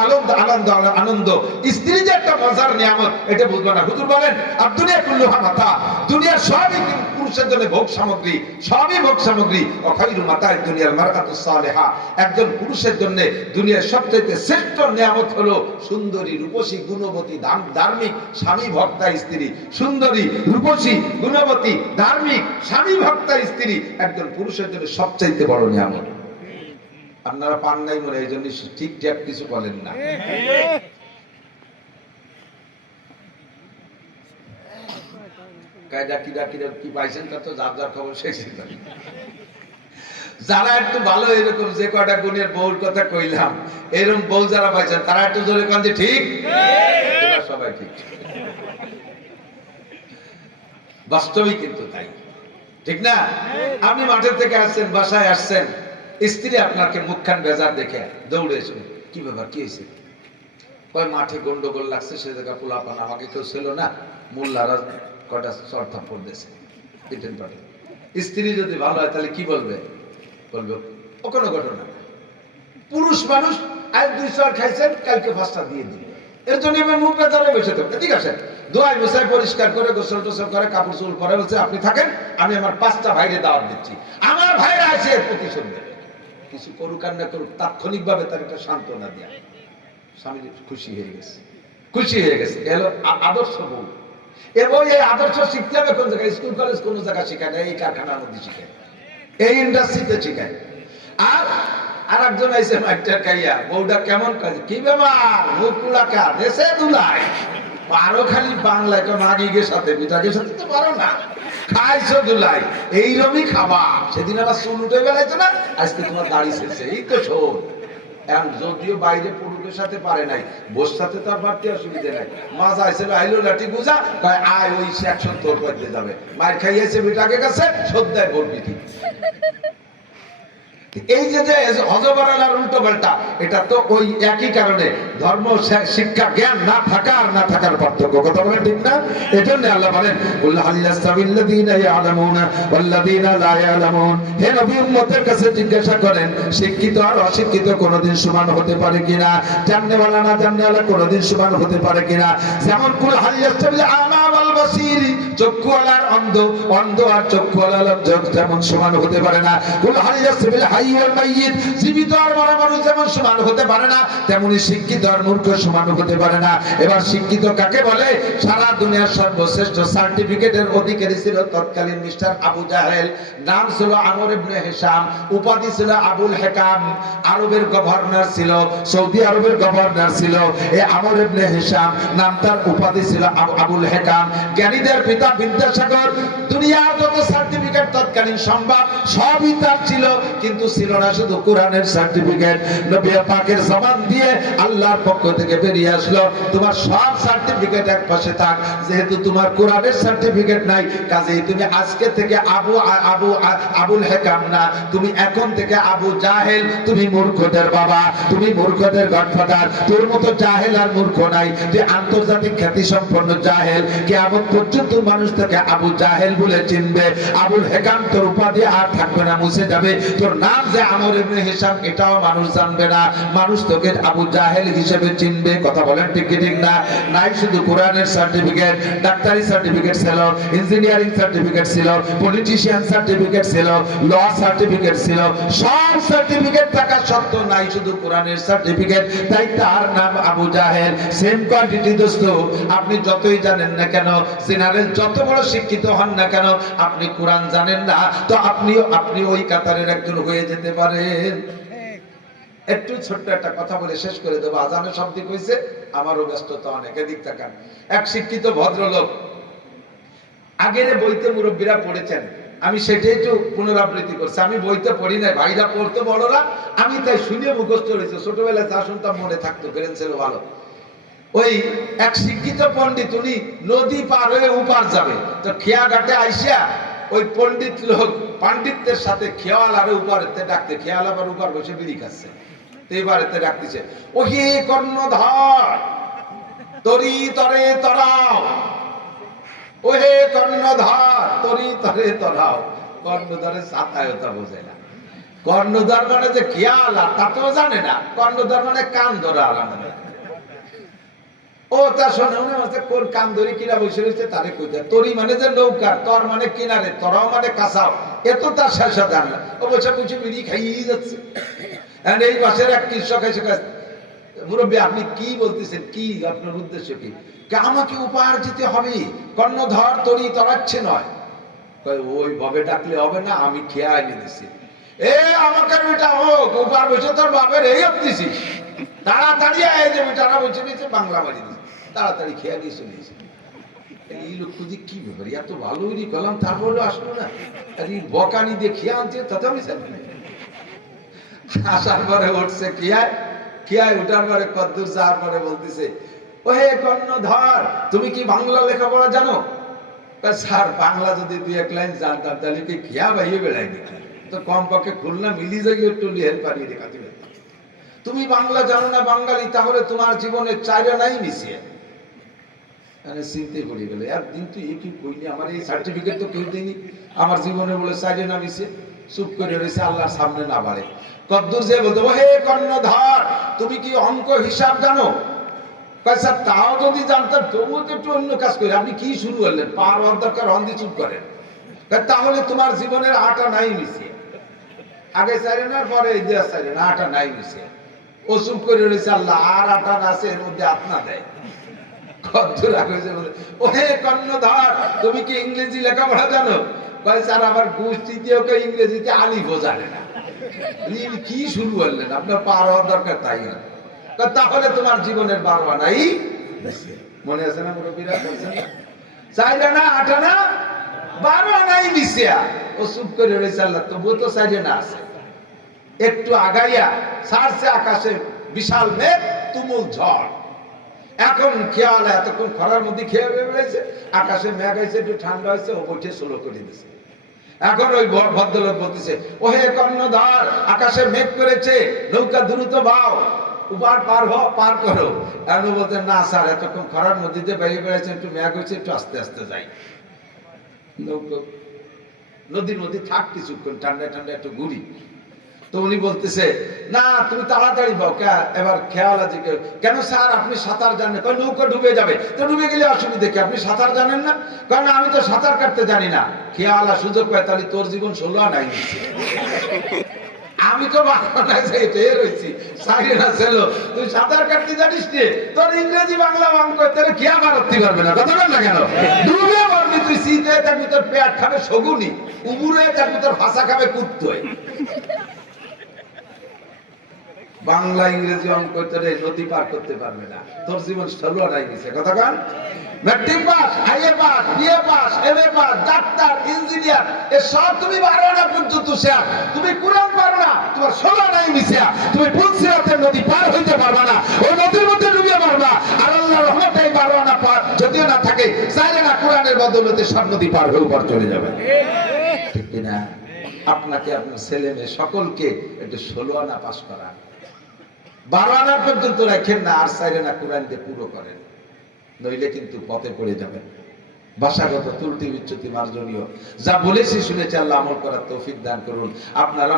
আনন্দ, স্ত্রী যে একটা মজার নিয়ামত, এটা বুঝবা না। হুজুর বলেন আর দুনিয়া কুল্লুহা মাতা, দুনিয়ার সবই পুরুষের জন্য ভোগ সামগ্রী, সবই ভোগ সামগ্রী। অখাইরু মাতায় দুনিয়ার মারআতু সালেহা, একজন পুরুষের জন্য দুনিয়ার সবচেয়ে শ্রেষ্ঠ নিয়ামত হলো সুন্দরী, রূপসী, গুণবতী, ধার্মিক স্বামী ভক্তা স্ত্রী। সুন্দরী, রূপসী, গুণবতী, ধার্মিক স্বামী ভক্তা স্ত্রী একজন পুরুষের জন্য সবচাইতে বড় নিয়ামত। আপনারা পান নাই মনে, এই জন্য ঠিকঠাক কিছু বলেন না। কি পাইছেন তা তো যার যার খবর শেষ। যারা একটু ভালো, এরকম যে কয়টা গুণের বউর কথা কইলাম, এরকম বউ যারা পাইছেন তারা একটু জোরে কোন যে ঠিক, সবাই ঠিক। বাস্তবিক কিন্তু তাই, ঠিক না? আপনি মাঠের থেকে আসছেন, বাসায় আসছেন, স্ত্রী আপনাকে মুখখান বেজার দেখে দৌড়ে এসে, কি ব্যাপার, কি হয়েছে? কয় মাঠে গন্ডগোল লাগছে, সে জায়গা পোলাপান, আমাকে কেউ ছিল না, মোল্লারা কটা চর থাপ্পড় দিয়েছে, পিটেন পাটে। স্ত্রী যদি ভালো হয় তাহলে কি বলবে? বলবে ও কোনো ঘটনা না। পুরুষ মানুষ আজ 2 চর খাইছেন, কালকে 5টা দিয়ে দিবে। এর জন্য আমি মুখ বেজারে বসে থাকতে, ঠিক আছে, দোয়াই বসাই পরিষ্কার করে গোসল টোসল করে কাপড় চুল পরে বলছে আপনি থাকেন, আমি আমার 5টা ভাইরে দাওয়াত দিচ্ছি, আমার ভাইরা আছে প্রতিশোধ নেবে। কিছু করুক আর না করুক, তাৎক্ষণিক ভাবে তার একটা সান্ত্বনা দেয়া। স্বামী খুশি হয়ে গেছে, খুশি হয়ে গেছে। এলো আদর্শ বউ। এবং এই আদর্শ শিখতে হবে কোন জায়গায়? স্কুল কলেজ কোন জায়গায় শিখায় না, এই কারখানার মধ্যে শিখায়, এই ইন্ডাস্ট্রিতে শিখায়। আর একজন আইসে মাইটার খাইয়া, বউটা কেমন কাজ, কি ব্যাপার, মুখ কুলাকা দেশে দুলাই পারো খালি বাংলায়, তো মাগিকে সাথে পিঠাকে সাথে তো পারো না, খাইছো দুলাই, এইরকমই খাবা। সেদিন আবার চুল উঠে বেলাইতো না, আজকে তোমার দাড়ি শেষে, এই তো শোন। এখন যদিও বাইরে পুরুষের সাথে পারে নাই, বোর সাথে তার বাড়তি অসুবিধা নাই। মাছ আইছিল, আইলো লাঠি গুজা, আয় ওই 170 করতে যাবে, মায়ের খাইয়েছে বিটাকে কাছে, শ্রদ্ধায় ভোট বিধি। এই যে হজবরালার উল্টো পাল্টা, এটা তো ওই একই কারণে, ধর্ম শিক্ষা জ্ঞান না থাকা আর না থাকার পার্থক্য। কথা বলেন ঠিক না? এজন্য আল্লাহ বলেন হে নবী, উম্মতের কাছে জিজ্ঞাসা করেন, শিক্ষিত আর অশিক্ষিত কোনোদিন সমান হতে পারে কিনা, জাননেওয়ালা না জাননেওয়ালা কোনোদিন সমান হতে পারে কিনা। যেমন কুল হাল ইয়াস্তাবিল আমা ওয়াল বাসীর, চক্ষুওয়ালার অন্ধ, অন্ধ আর চক্ষুওয়ালার যেমন সমান হতে পারে না। কুল হাল ইয়াস্তাবিল হাই ওয়াল মাইয়িত, জীবিত আর মরা মানুষ যেমন সমান হতে পারে না, তেমনি শিক্ষিত আর মূর্খ সমান হতে পারে না। এবার শিক্ষিত কাকে বলে? সারা দুনিয়ার সর্বশ্রেষ্ঠ সার্টিফিকেটের অধিকারী ছিল তৎকালীন মিস্টার আবু জাহেল, নাম ছিল আমর ইবনে হিশাম, উপাধি ছিল আবুল হেকাম, আরবের গভর্নর ছিল, সৌদি আরবের গভর্নর ছিল এই আমর ইবনে হিশাম, নাম তার, উপাধি ছিল আবুল হেকাম। জ্ঞানীদের পিতা বিদ্যাসাগর, দুনিয়ার যত সার্টিফিকেট তৎকালীন সম্ভব সবই তার ছিল, কিন্তু ছিল না শুধু কোরআনের সার্টিফিকেট। নবী পাকের জবান দিয়ে আল্লাহর পক্ষ থেকে বেরিয়ে আসলো, তোমার সব সার্টিফিকেট এক পাশে থাক, যেহেতু তোমার কোরআনের সার্টিফিকেট নাই, কাজেই তুমি আজকে থেকে আবুল হেকাম না, তুমি এখন থেকে আবু জাহেল, তুমি মূর্খদের বাবা, তুমি মূর্খদের গডফাদার। তোর মতো জাহেল আর মূর্খ নাই, যে আন্তর্জাতিক খ্যাতি সম্পন্ন জাহেল, কিয়ামত পর্যন্ত মানুষ তোকে আবু জাহেল বলে চিনবে। আবুল হেকাম তোর উপাধি আর থাকবে না, মুছে যাবে। তোর নাম যে আমর ইবনে হিশাম, এটাও মানুষ জানবে না, মানুষ তোকে আবু জাহেল হিসেবে চিনবে। কথা বলেন ঠিক কি ঠিক না? নাই শুধু কোরআনের সার্টিফিকেট, ডাক্তারি সার্টিফিকেট ছিল, ইঞ্জিনিয়ারিং সার্টিফিকেট ছিল, পলিটিশিয়ান সার্টিফিকেট ছিল, ল সার্টিফিকেট ছিল, সব সার্টিফিকেট থাকা সত্ত্বেও নাই শুধু কোরআনের সার্টিফিকেট, তাই তার নাম আবু জাহেল। সেম কোয়ান্টিটি দোস্ত, আপনি যতই জানেন না কেন, জেনারেল যত বড় শিক্ষিত হন না কেন, আপনি কোরআন জানেন না তো আপনি ওই কাতারের একজন হয়ে যেতে পারেন। একটু ছোট্ট একটা কথা বলে শেষ করে দেবো, আজানের শব্দ কইছে, আমারও ব্যস্ততা অনেক, এদিক তাকান। এক শিক্ষিত ভদ্রলোক, আগের বইতে মুরব্বীরা পড়েছেন, আমি সেটাই একটু পুনরাবৃত্তি করছি। আমি বইতে পড়ি নাই, ভাইরা পড়তো বড়রা, আমি তাই শুনে মুখস্থ হয়েছে। ছোটবেলায় যা শুনতাম মনে থাকতো, পেরেন্টসেরও ভালো। ওই এক শিক্ষিত পণ্ডিত, উনি নদী পার হয়ে উপার যাবে, তো খেয়া ঘাটে আইসিয়া ওই পণ্ডিত লোক পাণ্ডিত্যের সাথে খেয়াল আর উপরেতে ডাকতে, খেয়াল আবার উপর বসে বিড়ি খাচ্ছে, তো এবারেতে ডাকতেছে, ও হে কর্ণধর তরি তরে তরাও, ও হে কর্ণধর তরি তরে তরাও। কর্ণধরের সাতায়তা বোঝে না। কর্ণধর মানে যে খেয়াল আর তা তো জানে না। কর্ণধর মানে কান ধরা আলাদা। ও তা শোনে উনি হচ্ছে কোন কান ধরে কিনা বসে রয়েছে তারে কইতে। তরি মানে যে নৌকা, তর মানে কিনারে, তরাও মানে কাঁচাও, এত তার শেষা জান না। ও বসে বসে বিড়ি খাইয়ে যাচ্ছে। এই পাশের এক কৃষক এসে মুরব্বী আপনি কি বলতেছেন, কি আপনার উদ্দেশ্য কি? আমাকে উপহার দিতে হবে, কর্ণধর তরি তরাচ্ছে নয়। ওই ভাবে ডাকলে হবে না, আমি খেয়ে আইনে দিছি। এ আমাকে বেটা হোক, উপহার বসে তোর বাপের এই দিছিস, তাড়াতাড়ি আয় যে বেটারা বসে নিয়েছে বাংলা বাড়ি দিছে, তাড়াতাড়ি খেয়ে নিয়ে চলে এসে। এই লোক খুঁজে কি ব্যাপার, এত ভালো উনি করলাম তারপরে আসলো না, আর এই বকানি দিয়ে খেয়ে আনছে তাতে আমি আসার পরে উঠছে খেয়ায়, খেয়ায় উঠার পরে কদ্দুর যাওয়ার পরে বলতেছে, ও হে কর্ণধর তুমি কি বাংলা লেখাপড়া জানো? স্যার বাংলা যদি দুই এক লাইন জানতাম তাহলে কি খেয়া বাইয়ে বেড়াইনি, তো কমপক্ষে খুলনা মিলি যাই একটু লিহেল পারিয়ে রেখা দিবে। তুমি বাংলা জানো না বাঙালি, তাহলে তোমার জীবনে চাইরা নাই মিশিয়ে। চিন্তে পড়ে গেলে একদিন তুই কি কইনি, আমার এই সার্টিফিকেট তো কেউ দিইনি, আমার জীবনে বলে চাইরে না মিশে, চুপ করে রয়েছে আল্লাহর সামনে না বাড়ে। কদ্দুর যে বলতো, হে কর্ণধর তুমি কি অঙ্ক হিসাব জানো? স্যার তাও যদি জানতাম তবুও তো একটু অন্য কাজ করি। আপনি কি শুরু করলেন, পার হওয়ার দরকার হন্দি চুপ করেন। তাহলে তোমার জীবনের আটা নাই মিশে, আগে চাইলে না পরে এই দেওয়া চাইলে না, আটা নাই মিশে। ও চুপ করে রয়েছে আল্লাহ আর আটা আছে এর মধ্যে আপনা দেয়। কদ্দুর আগে বলে, ও হে কর্ণধর তুমি কি ইংরেজি লেখাপড়া জানো? কয় স্যার আমার গোষ্ঠীতেও কেউ ইংরেজিতে আলিফও জানে না। কি শুরু করলেন, আপনার পার হওয়ার দরকার তাই না। তাহলে তোমার জীবনের বারবা নাই, মনে আছে না মুরব্বীরা? চাইলে না আটা না বারবা নাই মিশিয়া। ও চুপ করে রয়েছে আল্লাহ তবুও তো চাইলে না আছে। একটু আগাইয়া ছাড়ছে আকাশে বিশাল মেঘ, তুমুল ঝড়। এখন খেয়াল এতক্ষণ খরার মধ্যে খেয়ে বেড়েছে, আকাশে মেঘ হয়েছে, একটু ঠান্ডা হয়েছে, ও বইটে স্লো করে দিয়েছে। এখন ওই ভদ্রলোক বলতেছে, ও হে কর্ণধর আকাশে মেঘ করেছে, নৌকা দ্রুত বাও, উপার পার হও, পার করো। এখন বলতে না স্যার এতক্ষণ খরার মধ্যে দিয়ে বেরিয়ে বেড়েছে, একটু মেঘ হয়েছে, একটু আস্তে আস্তে যাই। নদীর মধ্যে থাক কিছুক্ষণ, ঠান্ডা ঠান্ডা একটু ঘুরি। তো উনি বলতেছে না তুমি তাড়াতাড়ি পাও। এবার খেয়াল আছে কেন স্যার আপনি সাঁতার জানেন? নৌকা ডুবে যাবে, তো ডুবে গেলে অসুবিধা কি, আপনি সাঁতার জানেন না? কারণ আমি তো সাঁতার কাটতে জানি না। খেয়ালা সুযোগ পায় তাহলে তোর জীবন 16 নাই, আমি তো রয়েছি তুই সাঁতার কাটতে জানিস রে, তোর ইংরেজি বাংলা বাং করতে খেয়া মারতে পারবে না, কথা বল না কেন? ডুবে পারবি তুই, শীত হয়ে থাকবি তোর পেট খাবে শগুনি, উবুর হয়ে থাকবি তোর ভাষা খাবে কুত্ত। বাংলা ইংরেজি অঙ্ক নদী পার করতে পারবে না, তোর জীবন 16 নাই গেছে, কথা কান। ম্যাট্রিক পাস, হাইএ pass, BA pass, MA pass, doctor, engineer এসব তুমি পারো না পর্যন্ত শেয়ার। তুমি কোরআন পারো না, তোমার 16 নাই মিশিয়া তুমি পুলসিরাতের নদী পার হইতে পারবা না, ওই নদীর মধ্যে ডুবে মারবা। আর আল্লাহর রহমতেই পারো না পার যদিও না থাকে, চাইলে না কোরআনের বদৌলতে সব নদী পার হয়ে উপর চলে যাবে, ঠিক কিনা? আপনাকে আপনার ছেলে মেয়ে সকলকে একটু 16 আনা পাস করা, 12 আনা পর্যন্ত রাখেন না, আর চাইলে না কোরআন দিয়ে পুরো করেন, নইলে কিন্তু পথে পড়ে যাবেন। ভাষাগত ত্রুটি বিচ্যুতি মার্জনীয়। যা বলেছি শুনেছি, আল্লাহ আমল করার তৌফিক দান করুন। আপনারা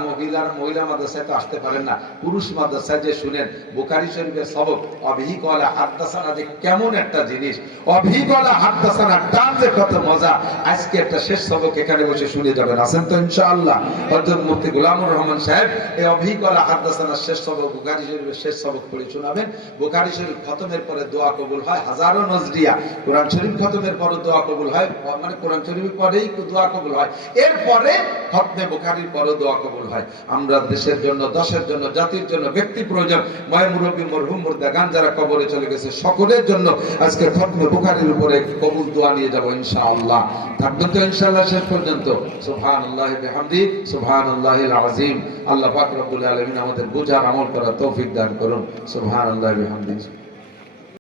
মহিলা মাদ্রাসায় তো আসতে পারেন না, পুরুষ মাদ্রাসায় যে শুনেন বুখারী শরীফের সবক অবিহি কলা হাদদাসানা যে কেমন একটা জিনিস, অবিহি কলা হাদদাসানা টান যে কত মজা। আজকে একটা শেষ সবক এখানে বসে শুনে যাবেন, আছেন তো ইনশাআল্লাহ? হযরত মুফতি গোলামুর রহমান সাহেব এই অবিহি কলা হাদদাসানার শেষ সবক বুখারী শরীফের শেষ সবক পড়ে শোনাবেন। বুখারী শরীফ খতমের পরে দোয়া কবুল হয়, হাজারো নজরিয়া। কোরআন শরীফ খতমের পরে দোয়া কবুল হয়, মানে কোরআন শরীফের পরেই দোয়া কবুল হয়, এরপরে খতমে বুখারীর পরে দোয়া কবুল হয়। আমরা দেশের জন্য, দশের জন্য, জাতির জন্য, ব্যক্তি প্রয়োজন, ময় মুরব্বী মরহুম মুর্দাগান যারা কবরে চলে গেছে সকলের জন্য আজকে খতমে বুখারীর উপরে কবুল দোয়া নিয়ে যাব ইনশাআল্লাহ। থাকবেন তো ইনশাআল্লাহ শেষ পর্যন্ত? সুবহানাল্লাহি বিহামদি, সুবহানাল্লাহিল আযীম। আল্লাহ পাক রব্বুল আলামিন আমাদের বুঝার আমল করার তৌফিক দান করুন। সুবহানাল্লাহি বিহামদি।